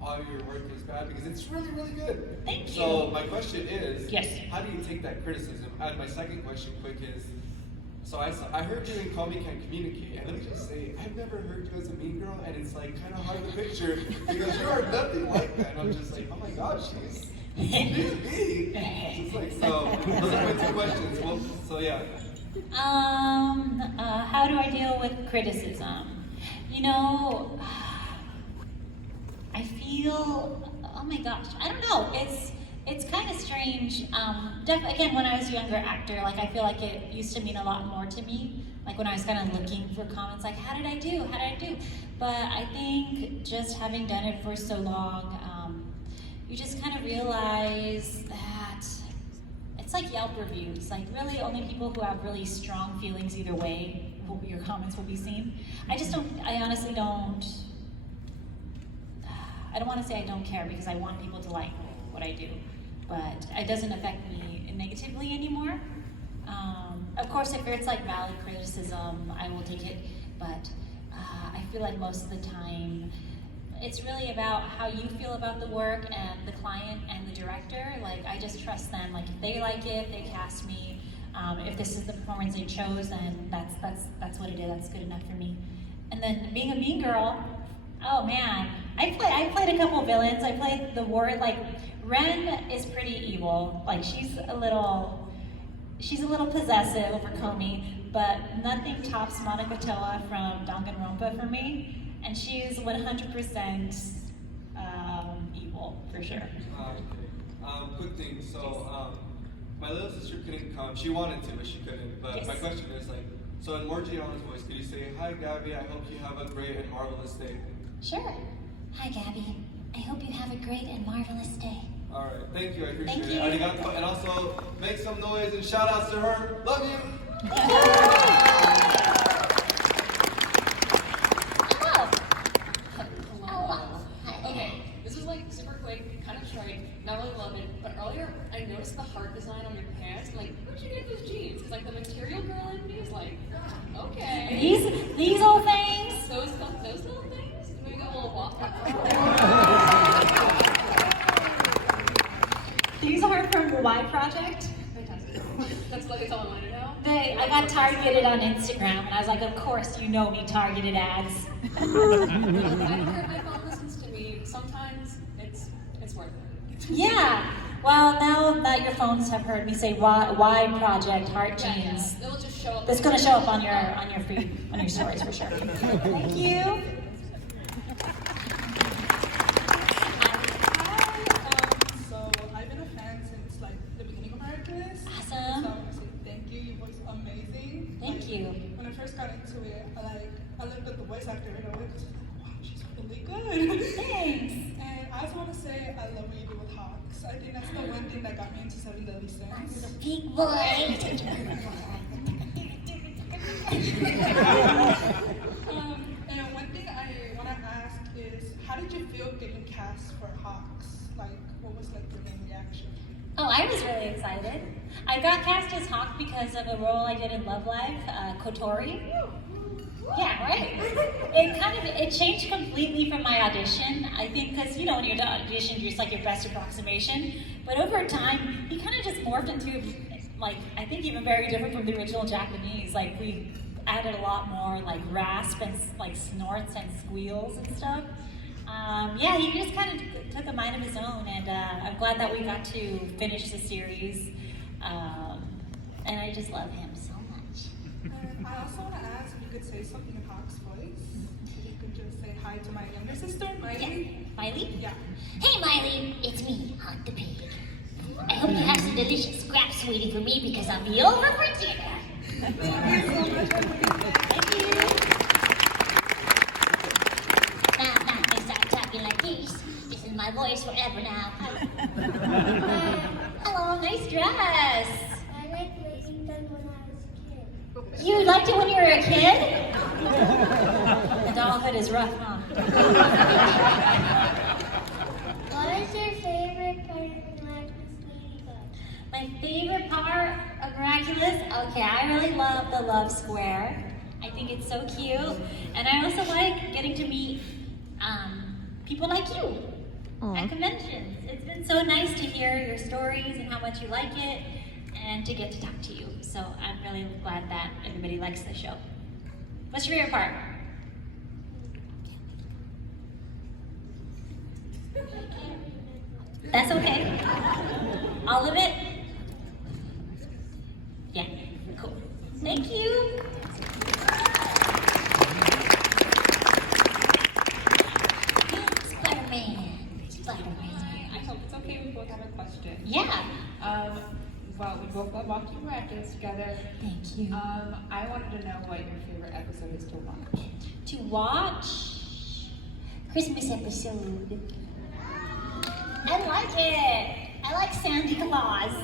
all your work is bad because it's really, really good. Thank you. So my question is, yes, how do you take that criticism? And my second question, quick, is, so I heard you in Call Me Can't Communicate, and let me just say, I've never heard you as a mean girl, and it's like kind of hard to picture because you are nothing like that. And I'm just like, oh my gosh, she's me. Just like, so those are my two questions. Well, so yeah. How do I deal with criticism? You know, I feel, oh my gosh, I don't know. It's kind of strange. Again, when I was a younger actor, like I feel like it used to mean a lot more to me. Like when I was kind of looking for comments, like how did I do? But I think just having done it for so long, you just kind of realize that it's like Yelp reviews. Like really, only people who have really strong feelings either way, your comments will be seen. I honestly don't. I don't want to say I don't care because I want people to like what I do, but it doesn't affect me negatively anymore. Of course, if it's like valid criticism, I will take it, but I feel like most of the time, it's really about how you feel about the work and the client and the director. Like, I just trust them. Like, if they like it, they cast me. If this is the performance they chose, then that's what it is. That's good enough for me. And then being a mean girl, oh man, I played a couple villains. I played the ward, like, Ren is pretty evil. Like, she's a little possessive over Komi, but nothing tops Monica Toa from Danganronpa for me. And she's 100% evil, for sure. Quick thing, so my little sister couldn't come. She wanted to, but she couldn't. But yes. My question is, like, so in Morgiana's voice, could you say, "Hi, Gabby, I hope you have a great and marvelous day"? Sure. Hi, Gabby. I hope you have a great and marvelous day. All right, thank you. I appreciate Thank it. you. Arigato. And also, make some noise and shout outs to her. Love you. Okay, this is like super quick, kind of trite, not really love it, but earlier I noticed the heart design on your pants. Like, where'd you get those jeans? Because like the material girl in me is like, okay. These old things? Those little things? Maybe go a little walk. These are from the Y Project. Fantastic. That's all I want to know. I got targeted on Instagram, and I was like, of course, you know me, targeted ads. I heard my phone listens to me. Sometimes it's worth it. Yeah. Well, now that your phones have heard me say Y Project Heart Jeans, It'll just show up. It's going to show up on your feed, on your stories for sure. Thank you. So I've been a fan since like the beginning of Americans. Awesome. So I want to say thank you. Your voice is amazing. Thank you. When I first got into it, I looked at the voice actor and I went, wow, she's really good. Thanks. And I also want to say I love what you do with Hawks. I think that's the one thing that got me into 7 Deadly Sins. Big boy. And one thing I want to ask is, how did you feel getting cast for Hawks? Like, what was like your main reaction? Oh, I was really excited. I got cast as Hawk because of a role I did in Love Live, Kotori. Yeah, right? It changed completely from my audition. I think because, you know, when you're audition, you're just like your best approximation. But over time, he kind of just morphed into, like, I think even very different from the original Japanese. Like, we added a lot more, like, rasp and, like, snorts and squeals and stuff. Yeah, he just kind of took a mind of his own, and I'm glad that we got to finish the series. And I just love him so much. I also want to ask if you could say something in Hawk's voice. If you could just say hi to my younger sister, Miley. Yeah. Miley? Yeah. Hey Miley, it's me, Hawk the Pig. I hope you have some delicious scraps waiting for me because I'll be over for dinner. Thank you so much. Thank you. Now, I start talking like this. This is my voice forever now. Hello, nice dress. I like raising them when I was a kid. You liked it when you were a kid? Adulthood is rough, huh? What is your favorite part of Miraculous Ladybug? My favorite part of Miraculous? Okay, I really love the love square. I think it's so cute. And I also like getting to meet people like you at conventions. It's been so nice to hear your stories and how much you like it and to get to talk to you. So I'm really glad that everybody likes the show. What's your favorite part? That's okay. All of it? Yeah, cool. Thank you. Spider-Man. I hope it's okay. We both have a question. Yeah. Well, we both love watching Miraculous together. Thank you. I wanted to know what your favorite episode is to watch. To watch? Christmas episode. I like it. I like Santa Claus.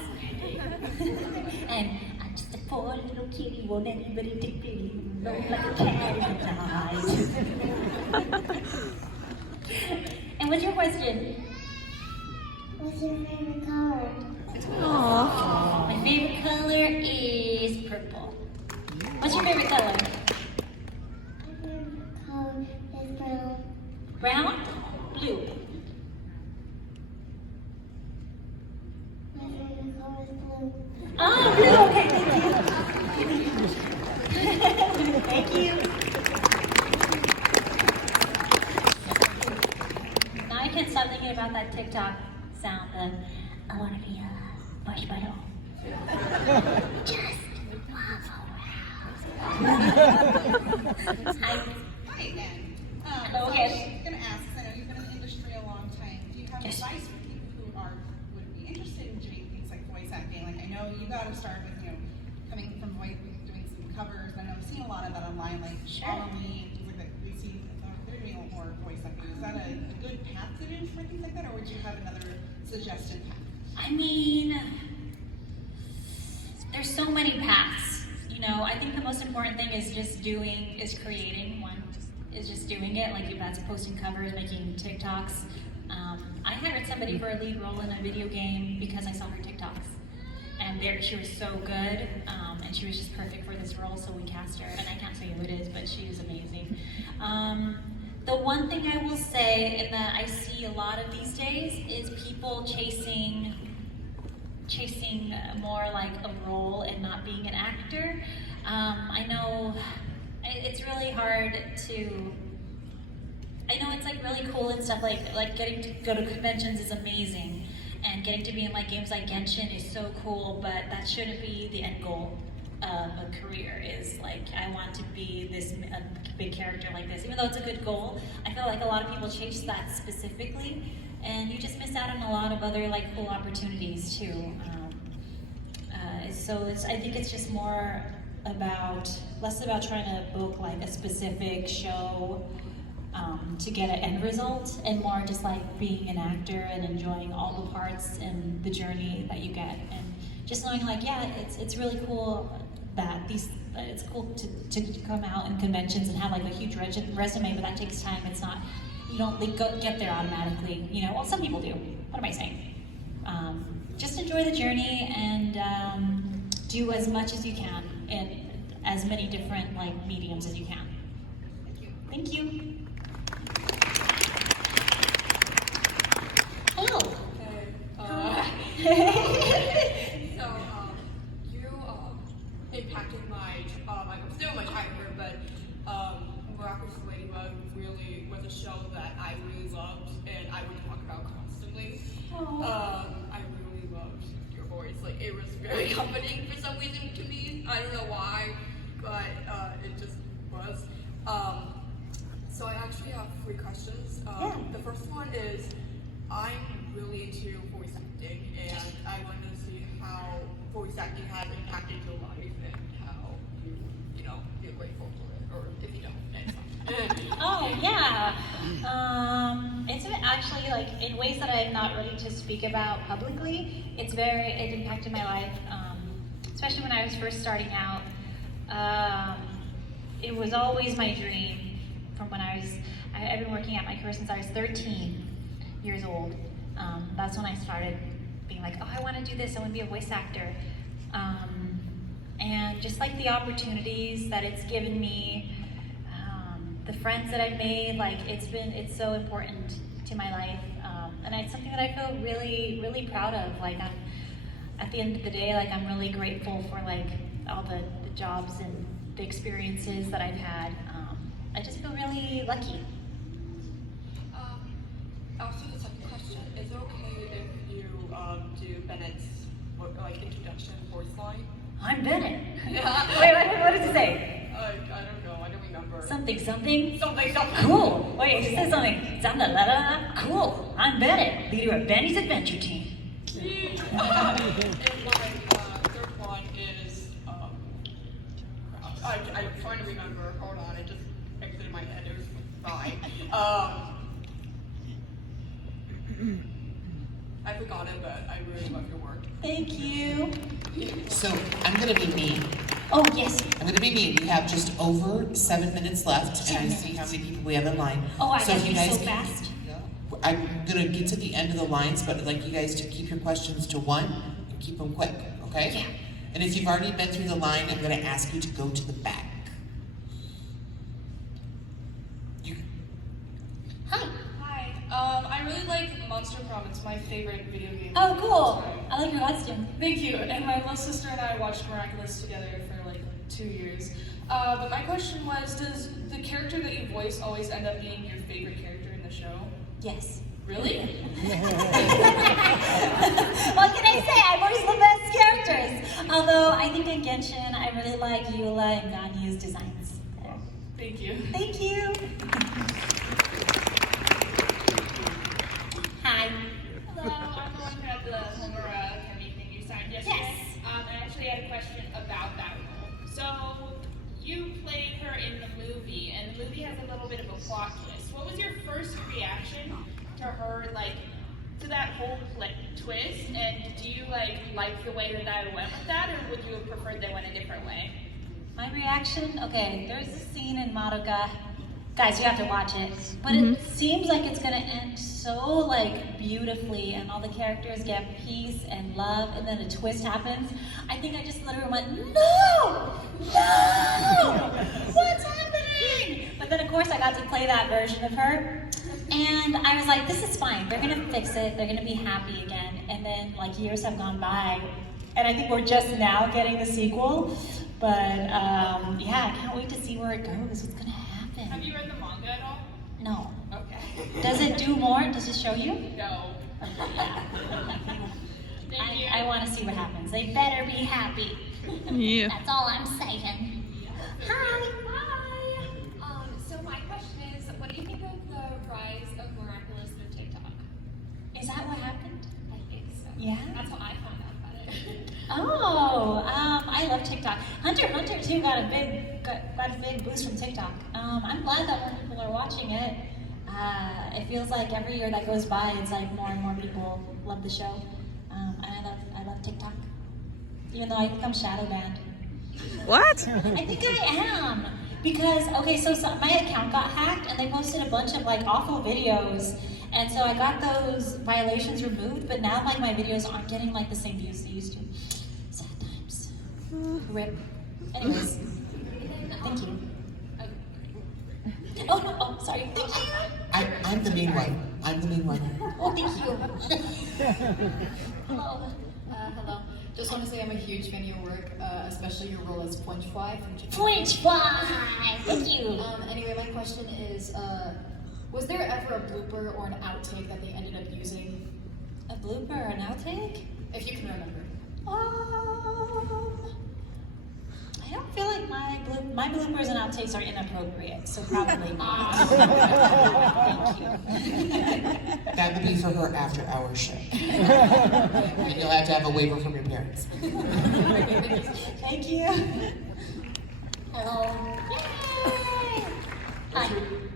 And I'm just a poor little kitty, won't anybody take pity? Look like a cat in the eyes. And what's your question? What's your favorite color? Aww. My favorite color is purple. What's your favorite color? My favorite color is brown. Brown? Blue. My favorite color is blue. Oh, blue, okay, thank you. Thank you. Now I can't stop thinking about that TikTok sound, I want to be a marshmallow. Just Hi again. Hello so again. I was going to ask, 'cause I know you've been in the industry a long time. Do you have advice for people who would be interested in doing things like voice acting? Like I know you got to start with coming from doing some covers. I know I've seen a lot of that online, like Halloween, things like that. We see they're doing a lot more voice acting. Is that a good path to do for things like that, or would you have another suggested path? I mean, there's so many paths. I think the most important thing is creating one, is just doing it. Like if that's posting covers, making TikToks. I hired somebody for a lead role in a video game because I saw her TikToks. And she was so good, and she was just perfect for this role, so we cast her. And I can't tell you who it is, but she was amazing. The one thing I will say, and that I see a lot of these days, is people chasing more like a role and not being an actor. I know it's really hard to. I know it's like really cool and stuff. Like getting to go to conventions is amazing, and getting to be in like games like Genshin is so cool. But that shouldn't be the end goal of a career. Is like I want to be this big character like this. Even though it's a good goal, I feel like a lot of people chase that specifically, and you just miss out on a lot of other like cool opportunities too. I think it's just more less about trying to book like a specific show to get an end result, and more just like being an actor and enjoying all the parts and the journey that you get, and just knowing like, yeah, it's really cool that it's cool to come out in conventions and have like a huge resume, but that takes time. It's not, you don't get there automatically, well, some people do. What am I saying? Just enjoy the journey and do as much as you can in as many different like mediums as you can. Thank you. Hello. So, you impacted my, I'm still my childhood, but Miraculous Ladybug really was a show that I really loved and I would talk about constantly. I really loved your voice. Like, it was very comforting for some reason to me. I don't know why, but it just was. So I actually have 3 questions. The first one is, I'm really into voice acting, and I wanted to see how voice acting has impacted your life and how you know, feel grateful for it, or if you don't, it's fine. Oh yeah. It's actually like in ways that I'm not ready to speak about publicly. It impacted my life, especially when I was first starting out. It was always my dream from when I've been working at my career since I was 13 years old. That's when I started being like, oh, I want to do this, I want to be a voice actor. And just like the opportunities that it's given me, the friends that I've made, like it's so important to my life. And it's something that I feel really, really proud of. Like at the end of the day, like I'm really grateful for like all the jobs and the experiences that I've had. I just feel really lucky. Also, the second question, is it okay if you do Bennett's like introduction voice line? I'm Bennett. Yeah. Wait, what does it say? I don't know, I don't remember. Something. Something. Cool. Wait, it says something. Cool. I'm Bennett, leader of Benny's Adventure Team. And my third one is, I'm trying to remember, hold on, it just exited my head, it was fine. I forgot it, but I really love your work. Thank you. So I'm gonna be mean. Oh, yes. I'm gonna be mean. We have just over 7 minutes left, and I see how many people we have in line. Oh, I so gotta if you be guys so fast. I'm gonna get to the end of the lines, but I'd like you guys to keep your questions to 1 and keep them quick, okay? Yeah. And if you've already been through the line, I'm gonna ask you to go to the back. Hi. I really like Monster Prom. It's my favorite video game. Oh, cool. I like your costume. Thank you. And my little sister and I watched Miraculous together for like 2 years. But my question was, does the character that you voice always end up being your favorite character in the show? Yes. Really? What can I say? I voice the best characters. Although I think in Genshin, I really like Eula and Ganyu's designs. Thank you. Thank you. Hi. Hello, I'm the one who had the Homer Academy thing you signed yesterday. Yes. I actually had a question about that role. So, you played her in the movie, and the movie has a little bit of a plot twist. What was your first reaction to her, like, to that whole twist? And do you, like the way that I went with that, or would you have preferred they went a different way? My reaction? Okay, there's a scene in Madoka. Guys, you have to watch it. But it seems like it's gonna end so like beautifully and all the characters get peace and love and then a twist happens. I think I just literally went, no! No! What's happening? But then of course I got to play that version of her. And I was like, this is fine. They're gonna fix it. They're gonna be happy again. And then like years have gone by. And I think we're just now getting the sequel. But yeah, I can't wait to see where it goes. What's gonna happen? Have you read the manga at all? No. Okay. Does it do more? Does it show you? No. I want to see what happens. They better be happy. Yeah. That's all I'm saying. Hi. Hi. So my question is, what do you think of the rise of Miraculous through TikTok? Is that what happened? I think so. Yeah. That's how I found out about it. Oh, I love TikTok. Hunter x Hunter too got a big boost from TikTok. I'm glad that more people are watching it. It feels like every year that goes by, it's like more and more people love the show. And I love TikTok. Even though I think I'm shadow banned. What? I think I am. Because, okay, so my account got hacked and they posted a bunch of like awful videos. And so I got those violations removed, but now like my videos aren't getting like the same views they used to. Sad times. RIP. Anyways, thank you. Oh sorry. I'm the mean one. I'm the mean one. Oh, thank you. Hello. Hello. Just want to say I'm a huge fan of your work, especially your role as Point Fly from Japan. Point Fly! Thank you. Anyway, my question is, was there ever a blooper or an outtake that they ended up using? A blooper or an outtake? If you can remember. I don't feel like my bloopers and outtakes are inappropriate, so probably not. Thank you. That would be for her after-hour show. And you'll have to have a waiver from your parents. Thank you. Hello. Yay! Hi.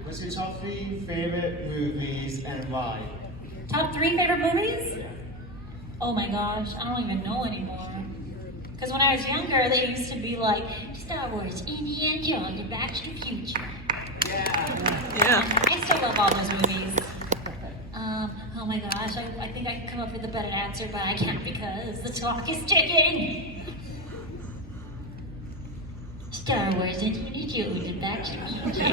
What's your top 3 favorite movies and why? Top 3 favorite movies? Oh my gosh, I don't even know anymore. Because when I was younger, they used to be like Star Wars, Indiana Jones, and Back to the Future. Yeah. I still love all those movies. Oh my gosh, I think I can come up with a better answer, but I can't because the clock is ticking. Star Wars, Indiana Jones, and Back to the Future.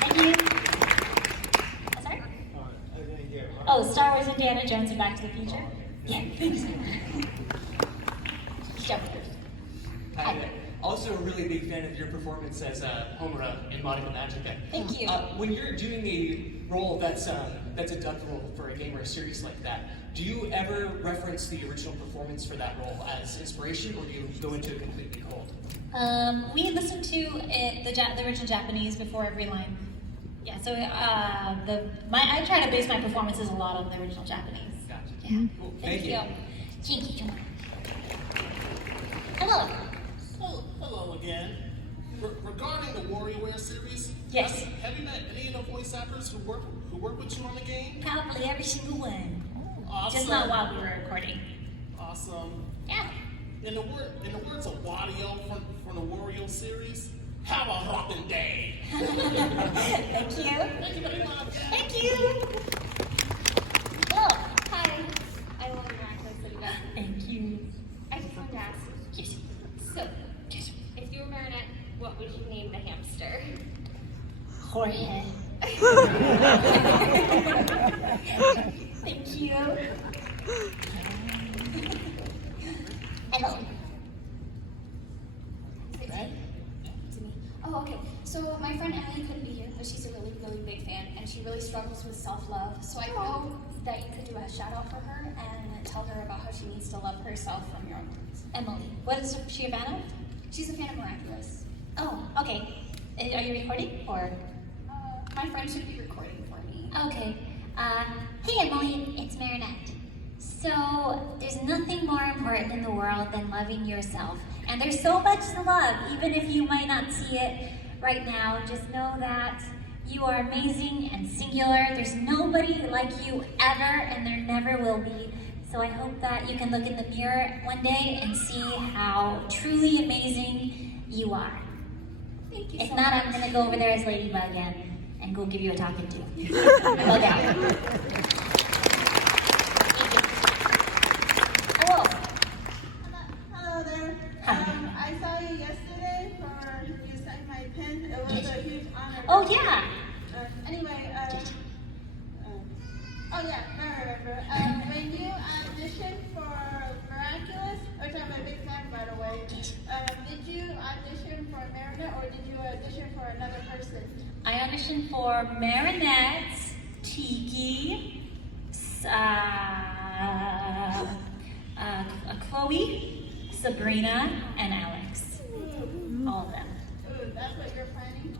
Thank you. Sorry? Oh, Star Wars, Indiana Jones, and Back to the Future. Yeah, thanks. Hi there. Also a really big fan of your performance as Homura in Monica Magica. Thank you. When you're doing a role that's a dub role for a game or a series like that, do you ever reference the original performance for that role as inspiration, or do you go into it completely cold? We listened to it, the original Japanese before every line. Yeah, so I try to base my performances a lot on the original Japanese. Gotcha. Yeah. Cool. Thank you. Thank you. Hello. Hello again. Regarding the WarioWare series, yes. Have you met any of the voice actors who work with you on the game? Probably every single one. Awesome. Just not while we were recording. Awesome. Yeah. In the words of Wario from the Wario series, have a rockin' day. Thank you. Thank you very much. Thank you. Oh, hi. I love Miraculous Ladybug. Thank you. I just wanted to ask. Yes. So, if you were Marinette, what would you name the hamster? Jorge. Thank you. Hello. Oh, okay. So my friend Emily couldn't be here, but she's a really, really big fan, and she really struggles with self-love. So I hope that you could do a shout-out for her and tell her about how she needs to love herself from your own words. Emily. What is she a fan of? She's a fan of Miraculous. Oh, okay. Are you recording or? My friend should be recording for me. Okay. Hey Emily, it's Marinette. So, there's nothing more important in the world than loving yourself. And there's so much to love, even if you might not see it right now. Just know that you are amazing and singular. There's nobody like you ever, and there never will be. So I hope that you can look in the mirror one day and see how truly amazing you are. Thank you If so not, much. I'm gonna go over there as Ladybug and go give you a talking to. Bug out. Hello. Hello there. I saw you yesterday for you signed my pen. It was a huge honor. Oh yeah. Anyway, oh yeah, I remember. When you auditioned for Miraculous, which I'm a big fan by the way, did you audition for Marinette or did you audition for another person? I auditioned for Marinette, Tiki, Chloe, Sabrina, and Alex. All of them. Ooh, that's what you're planning?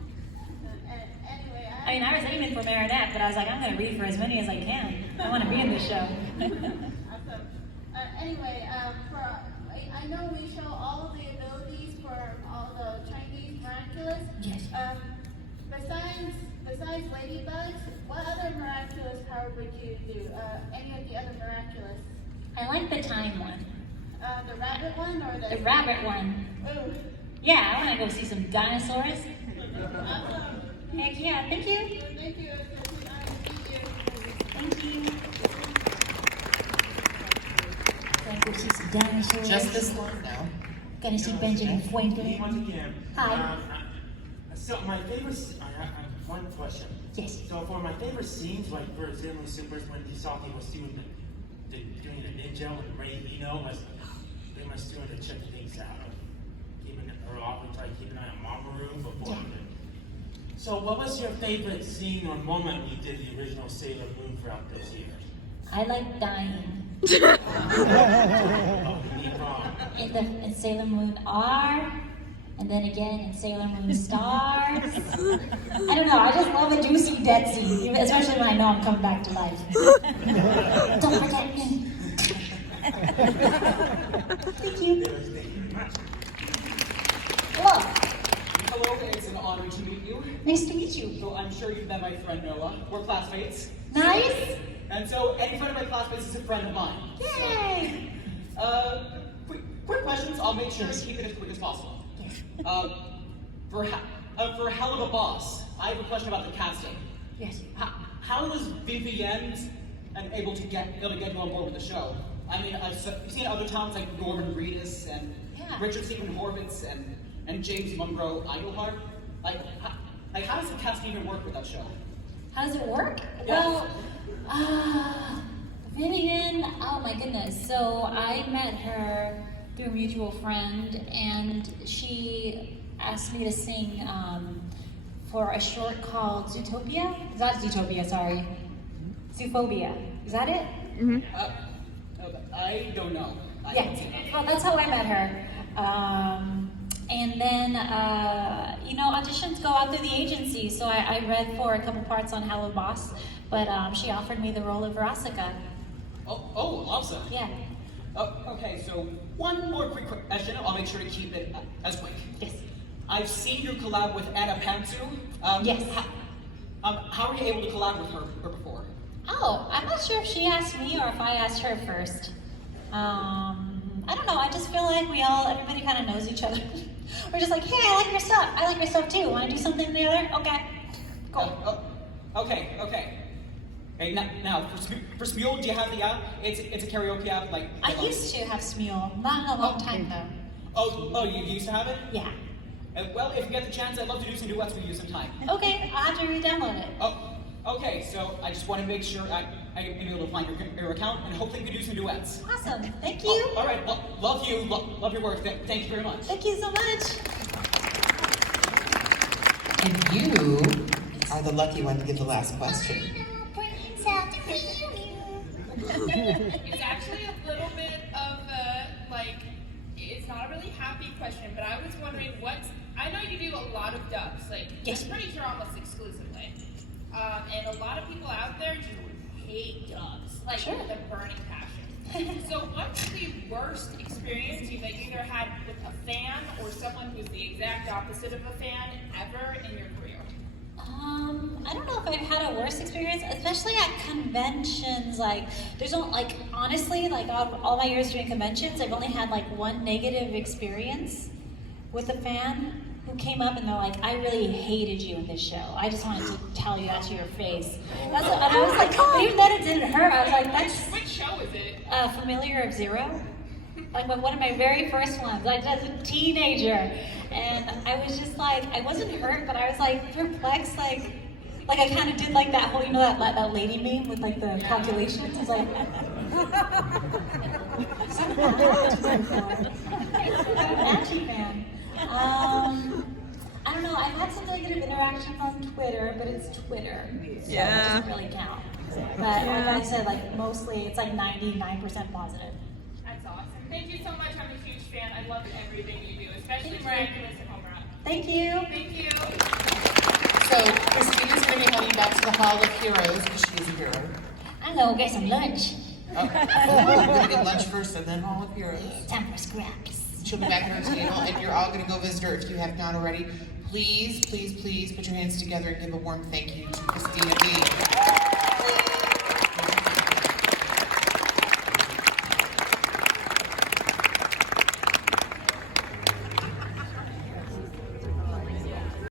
Anyway, I mean, I was aiming for Marinette, but I was like, I'm going to read for as many as I can. I want to be in this show. Awesome. Anyway, I know we show all of the abilities for all the Chinese Miraculous. Yes. Besides Ladybugs, what other Miraculous power would you do? Any of the other Miraculous? I like the time one. The rabbit one or The rabbit one. Ooh. Yeah, I want to go see some dinosaurs. Awesome. Heck yeah, thank you. Thank you. Thank you. Gonna go see some dinosaurs. Just this long now. Gonna see Benjamin Fuente. Once again. Hi. I So my favorite, I have one question. Yes. So for my favorite scenes, like for Stanley Supers, when he saw he was doing doing the ninja with Ray Eno, was pretty much doing the check things out of keeping her off and try to keep an eye on Mama Room before. So what was your favorite scene or moment you did the original Sailor Moon throughout those years? I like dying. In Sailor Moon R, and then again in Sailor Moon Stars. I don't know, I just love a juicy dead scene, especially when I know I'm coming back to life. Don't forget me. Thank you. Hello. Hello, it's an honor to meet you. Nice to meet you. So I'm sure you've met my friend Noah. We're classmates. Nice. And so any friend of my classmates is a friend of mine. Yay. Quick questions. I'll make sure to keep it as quick as possible. For Hell of a Boss, I have a question about the casting. Yes. How was Vivienne able to get you on board with the show? I mean, I've seen other talents like Norman Reedus and Richard Stephen Horvitz and James Munro Idleheart. Like, how does the cast even work with that show? How does it work? Yeah. Well, Vivian, oh my goodness. So I met her through a mutual friend, and she asked me to sing for a short called Zootopia. Not Zootopia, sorry. Zoophobia. Is that it? Mm-hmm. I don't know. Well, that's how I met her. And then, auditions go out through the agency. So I read for a couple parts on Hello Boss, but she offered me the role of Verasika. Oh, awesome. Yeah. Okay, so one more quick question. I'll make sure to keep it as quick. Yes. I've seen you collab with Anna Pantsu. Yes. How were you able to collab with her before? Oh, I'm not sure if she asked me or if I asked her first. I don't know, I just feel like everybody kind of knows each other. We're just like, hey, I like your stuff. I like your stuff too. Want to do something together? Okay, cool. Okay. Hey, now for Smule, do you have the app? It's a karaoke app. I used to have Smule, not in a long time though. Oh, you used to have it? Yeah. Well, if you get the chance, I'd love to do some duets with you sometime. Okay, I'll have to re-download it. Oh, okay. So I just want to make sure I can be able to find your account, and hopefully we can do some duets. Awesome. Thank you. All right. Love you. Love your work. Thank you very much. Thank you so much. And you are the lucky one to get the last question. It's actually a little bit of it's not a really happy question, but I was wondering I know you do a lot of dubs, I'm pretty sure almost exclusively. And a lot of people out there just hate dubs, with a burning passion. So what's the worst experience you've either had with a fan or someone who's the exact opposite of a fan ever in your career? I don't know if I've had a worse experience, especially at conventions. There's no, honestly, all my years doing conventions, I've only had one negative experience with a fan who came up and they're like, I really hated you in this show. I just wanted to tell you that to your face. And I was like, even then it didn't hurt. I was like, Which show is it? Familiar of Zero. One of my very first ones, as a teenager. And I was just I wasn't hurt, but I was perplexed, I kind of did that whole, that lady meme with the calculations. It's like, Matchy fan. I don't know, I've had some negative interactions on Twitter, but it's Twitter. So it doesn't really count. But like I said, mostly it's 99% positive. That's awesome. Thank you so much. I'm a huge fan. I love everything you do, especially Miraculous and Home Run. Thank you. Thank you. So Christina's going to be heading back to the Hall of Heroes because she is a hero. I'm going to get some lunch. Oh, we're going to get lunch first and then Hall of Heroes. Time for scraps. She'll be back at her table and you're all going to go visit her if you have not already. Please, please, please put your hands together and give a warm thank you to Cristina Vee.